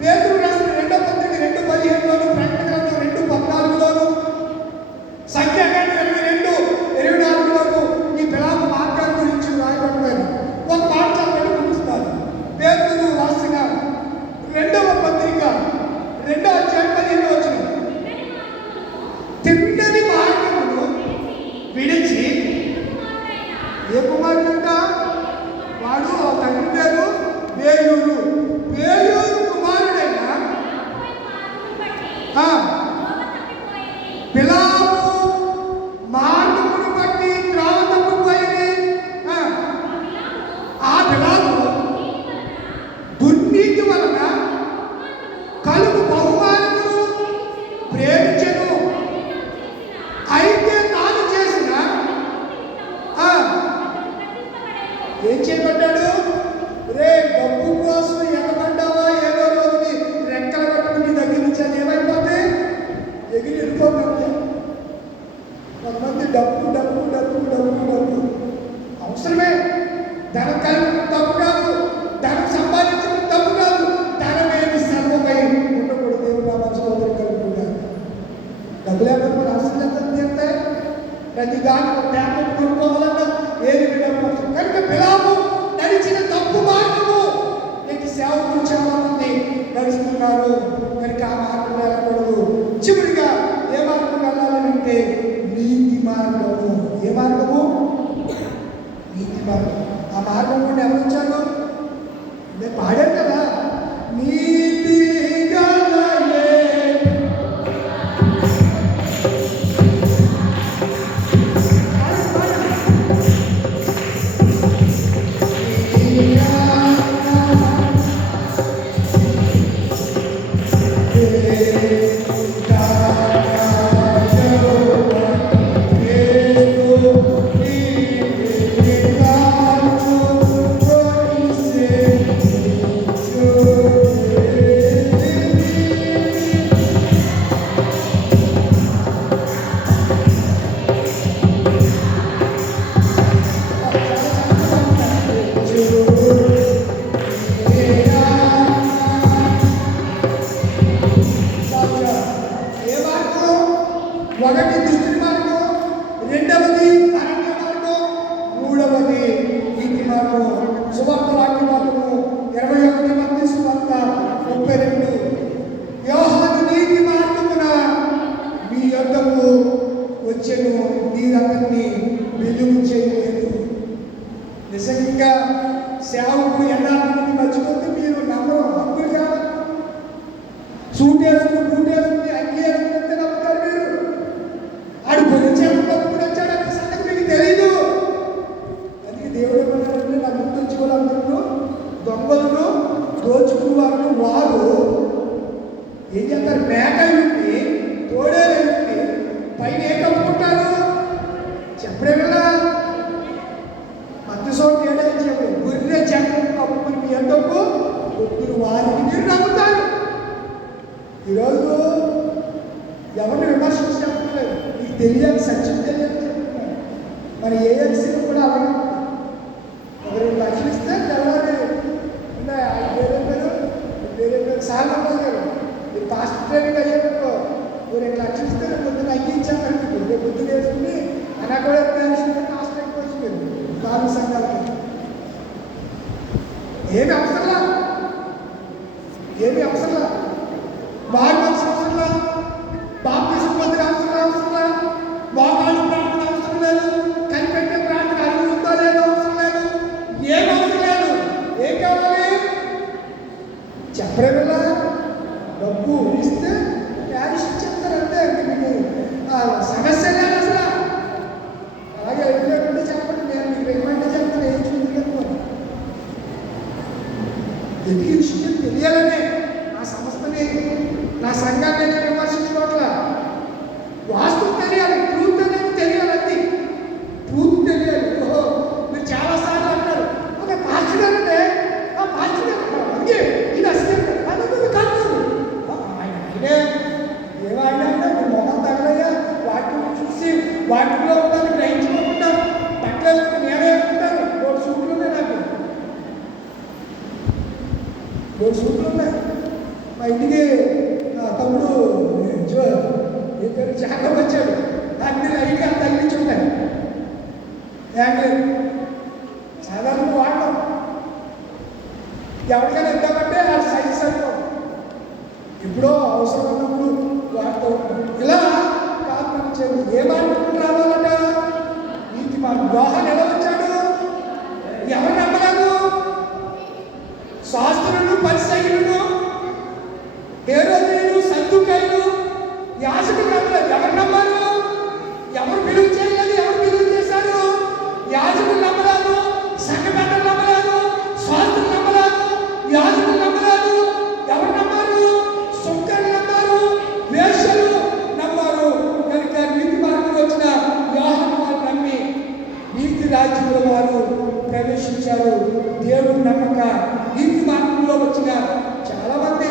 పేతురు రాసిన 2వ పత్రిక 2:15లోను, ప్రకటన గ్రంథం 2:14లోను, సంఖ్యాకాండం 22:24లోను ఈ బిలాము మార్గాల గురించి రాయబడ్డారు. ఒక మాట చెప్పండి చూపిస్తారు. పేతురు రాసిన 2వ పత్రిక 2వ అధ్యాయం 15వ వచనం. తిన్నని మార్గమును విడిచి ఏ కుమారుడంట? వాడు తండ్రి పేరు బేయూరు. బేయూరు కుమారుడైన బిలాము మార్గమును బట్టి త్రోవ తప్పిపోయింది. ఆ బిలాము దుర్నీతి వలన కలుగు బహుమానమును ప్రేమించెను. అయితే తాను చేసిన ఏం చేయబడ్డాడు? రే డబ్బు కోసం ఎగబడ్డావా ఏదో రోజుని రెక్కల కట్టుకుని దగ్గర నుంచి అది ఏమైపోతే డబ్బు లేకపోతే మన అవసరం ఎంత తీరుతాయి? ప్రతి దానికి ట్యాబ్లెట్ కొనుక్కోవాలన్నా ఏది డబ్బు. కనుక బిలాము నడిచిన తప్పు మార్గము నేటి సేవకులు చాలా మంది నడుస్తున్నారు. కనుక ఆ మార్గం వెళ్ళకూడదు. చివరిగా ఏ మార్గం వెళ్ళాలని అంటే నీతి మార్గము. ఏ మార్గము? నీతి మార్గం. ఆ మార్గం కూడా ఎవరు వచ్చారు? నేను పాడాను కదా, నీతి గలయే ఒకటి దుష్టుని మార్గం, రెండవది అరణ్య మార్గం, మూడవది నీతి మార్గం. సువార్త వాక్య మార్గము 21 మంది సువార్త 32. యోహాను నీతి మార్గమున మీ యొద్దకు వచ్చెను, మీరతన్ని వెలుగు చేయలేదు. నిజంగా సేవకుడు యథార్థాన్ని మర్చిపోతే మీరు నమ్మరు. హక్కులు కాదు. సూట్ వేసుకుని బూట్ వేసుకుని అన్ని వేసుకుంటే నమ్ముతారు మీరు. ఆడు పొలిచాడు తప్పుడు వచ్చాడు అనే సంగతి మీకు తెలీదు. అందుకే దేవుడు ఏమన్నాడంటే నా గుర్తుంచుకోవాలన్నప్పుడు దొంగలను దోచుకుని వారు వారు ఏం చేస్తారు? మేక ఉండి తోడేలు ఉండి పైన ఏ కప్పుకుంటారు? చెప్పడే కదా, మత్తు సోటు ఏడాది గుర్రె చెక్క కప్పుకుని మీ ఎంతకు కొట్టుకుని వారికి మీరు నమ్ముతారు. ఈరోజు ఎవరిని విమర్శించి చెప్పలేదు, మీకు తెలియాలి, సత్యం తెలియాలి చెప్తున్నారు. మరి ఏఎంసీ కూడా అలాగే ఒక 2 లక్షలు ఇస్తే తెల్లవారి వేరే పేరు సాగర్ గారు మీరు ఫాస్ట్ ట్రైనింగ్ అయ్యేటప్పుడు 2 లక్షలు ఇస్తే రేపు పొద్దున్న అందించాను. రేపు పొద్దున వేసుకుని అలా కూడా హాస్టల్కి వచ్చింది నాలుగు సంఘాలకి. ఏమి అవసరంలా, ఏమి అవసరంలా, వారి అవసరంలా, బాప్తిసం పొందిన అవసరంలా, మోకాళ్ళు ప్రార్థన అవసరం లేదు, కనిపెట్టే ప్రార్థన అడుగు ఉందో లేదో అవసరం లేదు, ఏం అవసరం లేదు. ఏం కావాలి? చెప్పరే వల్ల డబ్బు ఇస్తే క్యాష్ ఇచ్చేస్తారు అంతే. మీకు సమస్య లేదు అసలు. అలాగే వెళ్ళేటప్పుడు చెప్పండి, నేను మీకు రికమెండ్ చెప్తాను, ఏం చూడలేదు. ఎందుకు ఈ విషయం తెలియాలనే నా సంస్థని, నా సంఘాన్ని నేను విమర్శించుకోవట్లా. వాస్తవం తెలియాలి, ట్రూత్ అనేది తెలియాలండి. ట్రూత్ తెలియాలి. ఓహో, మీరు చాలాసార్లు అంటారు ఒక పాస్టర్ గారు అంటే ఆ పాస్టర్ గారు అందుకే ఇది అసిస్టెంట్ అది కాదు. ఆయనే ఏమంటే మీ మొహం తగలయ్యా, వాటిని చూసి వాటిలో ఉన్నది గ్రహించుకోకుండా పట్టేసుకుని నేనే వేసుకుంటాను. 3 సూట్లు ఉన్నాయి నాకు, 3 సూట్లు ఉన్నాయి. మా ఇంటికి తమ్ముడు ఏ పేరు జాగా వచ్చాడు, అన్ని లైట్గా తగ్గించుంటాయి. సాధారణ వాడడం ఎవరికైనా ఇద్దామంటే ఆ సైజ్ సరిపోదు. ఎప్పుడో అవసరం ఉన్నప్పుడు వాడుతూ ఉంటాం. ఇలా కాదు. ఏ మార్గం రావాలట? నీతి మార్గం. యోహాను ఎలా వచ్చాడు? ఎవరు నమ్మలేదు? శాస్త్రులను, పరిసయ్యులను, హేరోదీయులు, సద్దుకయ్యులు, యాజకులు నమ్మలేదు. ఎవరు నమ్మారు? ఎవరు విలువ చేయలేదు? ఎవరు విలువ చేశారు? యాజకులు నమ్మలేదు, సంఘ పెద్దలు నమ్మలేదు, శాస్త్రులు నమ్మలేదు, యాజకులు నమ్మలేదు. ఎవరు నమ్మారు? సుంకరులు నమ్మారు, వేశ్యలు నమ్మారు. కనుక నీతి మార్గంలో వచ్చిన యోహాను వారు నమ్మి నీతి రాజ్యంలో వారు ప్రవేశించారు. దేవుడు నమ్మక నీతి మార్గంలో వచ్చిన చాలా మంది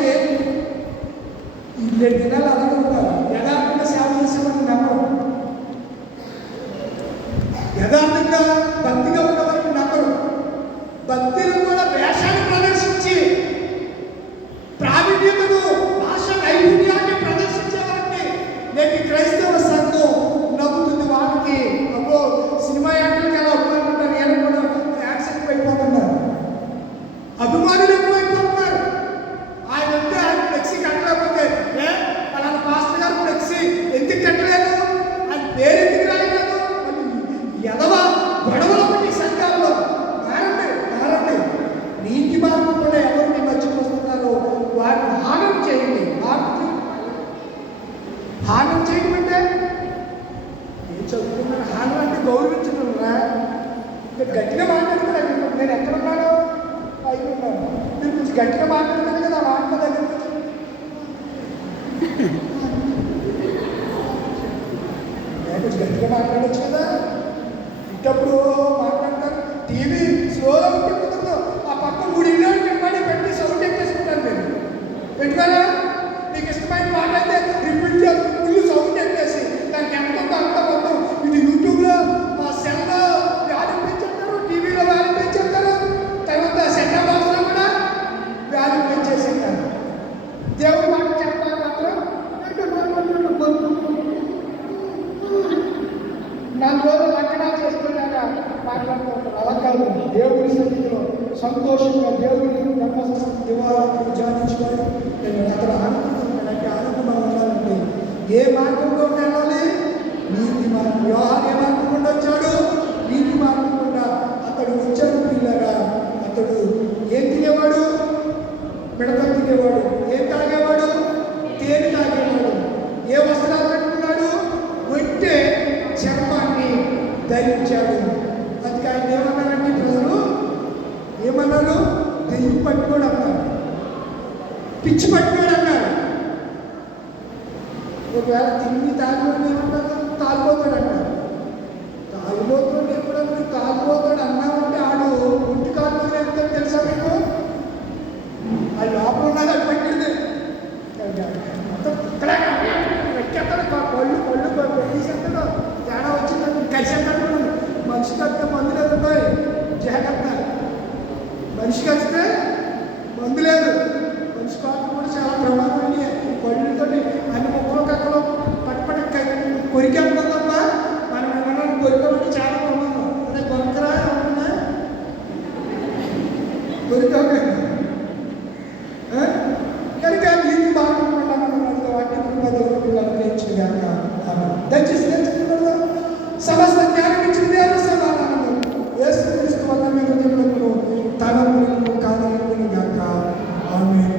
2 దినాలు అలాగే ఉంటారు. యథార్థంగా సేవ చేసేవాడిని నమ్మరు, యథార్థంగా భక్తిగా ఉన్నవారిని నమ్మరు. భక్తిని కూడా వేషాన్ని ప్రదర్శించి ప్రావీణ్యతను, భాష నైపుణ్యాన్ని ప్రదర్శించే వారిని నేటి క్రైస్తవ హానం చేయడం అంటే ఏం చదువుకున్నాను హానం అంటే గౌరవించడం రా. గట్టిగా మాట్లాడుతున్నాను. నేను ఎక్కడున్నాను? పైన ఉన్నాను. మీరు కొంచెం గట్టిగా మాట్లాడుతున్నాను కదా ఆ మాట దగ్గర కొంచెం గట్టిగా మాట్లాడచ్చు కదా. ఇంటప్పుడు మాట్లాడతారు. టీవీ స్లోగా ఉంటే కుదరదు. ఆ పక్క 3 ఇళ్ళు చెప్పండి పెట్టి సౌండ్ ఎక్కేసుకుంటాను. నేను పెట్టుకోరా. నీకు ఇష్టమైన మాట అయితే రిపీట్ చేసి ఫుల్ సౌండ్ ఎక్కేసి దానికి ఎంత ఉందో అంత మొత్తం ఇది యూట్యూబ్లో సెల్లో వ్యాల్యూ పెంచేస్తారు, టీవీలో వ్యాల్యూ పెంచేస్తారు, తర్వాత సెంటర్ బాక్స్లో కూడా వ్యాల్యూ పెంచేసేస్తారు. దేవుడి మాట చెప్పడానికి మాత్రం 4 రోజులు లక్షణాలు చేసుకున్నాక మాట్లాడుతూ ఉంటారు. అలా కాదు. దేవుడి సన్నిధిలో సంతోషంగా దేవుడిని బ్రహ్మస్తం దివారాత్రులు ధ్యానించుకొని నేను అక్కడ ఆనందిస్తున్నానంటే ఆనందంగా ఉండాలంటే ఏ మార్గంలో వెళ్ళాలి? నీతి మార్గం. యోహాను ఏ మార్గం గుండా వచ్చాడు? నీతి మార్గం గుండా అతడు వచ్చాడు. పిల్లగా అతడు ఏం తినేవాడు? మిడత తినేవాడు. ఏం తాగేవాడు? తేనె తాగేవాడు. ఏ వస్త్రాలు కట్టుకున్నాడు? ఒంటె చర్మాన్ని ధరించాడు. అందుకే ఆయన ఏమన్నారంటే ప్రజలు ఏమన్నారు? దెయ్యం పట్టుకోడు అన్నారు, పిచ్చి పట్టుకోడు అన్నారు. ఒకవేళ తిండి తాగిపోతే ఏమంటారు? తాగిపోతాడు అన్నారు. తాగిపోతాడు ఎప్పుడన్నా తాగిపోతాడు అన్నామంటే ఆడు ఒంటి కాలుపోతే ఎంత తెలుసా మీకు? అది లోపల ఉన్నది అది పట్టింది కళ్ళు పెట్టేసేస్తాడు. తేడా వచ్చిందని కలిసేస్తాడు. మనిషి కడితే మందు లేదు. జాగ్రత్త. మనిషి కలిస్తే మందు లేదు. మనిషి కాదు కూడా చాలా ప్రమాదమైనవి. పళ్ళుతో అన్ని మొక్కలు కక్కలు పట్టుపడి కొరికేస్తాం తప్ప మనం ఏమన్నా కొరికామంటే చాలా ప్రమాదం. అదే కొరకరా ఏమన్నా కొరికాక కనుక నీతి బాగుంటున్నాం వాటిని దేవుడు అనుగ్రహించగాక. దయచేసి సమస్త జ్ఞానం ఇచ్చిన దేవుడు సమాధానము యేసుక్రీస్తు వల్ల మీ హృదయములకు తలములకు కాదనుకుని గాక. ఆమేన్.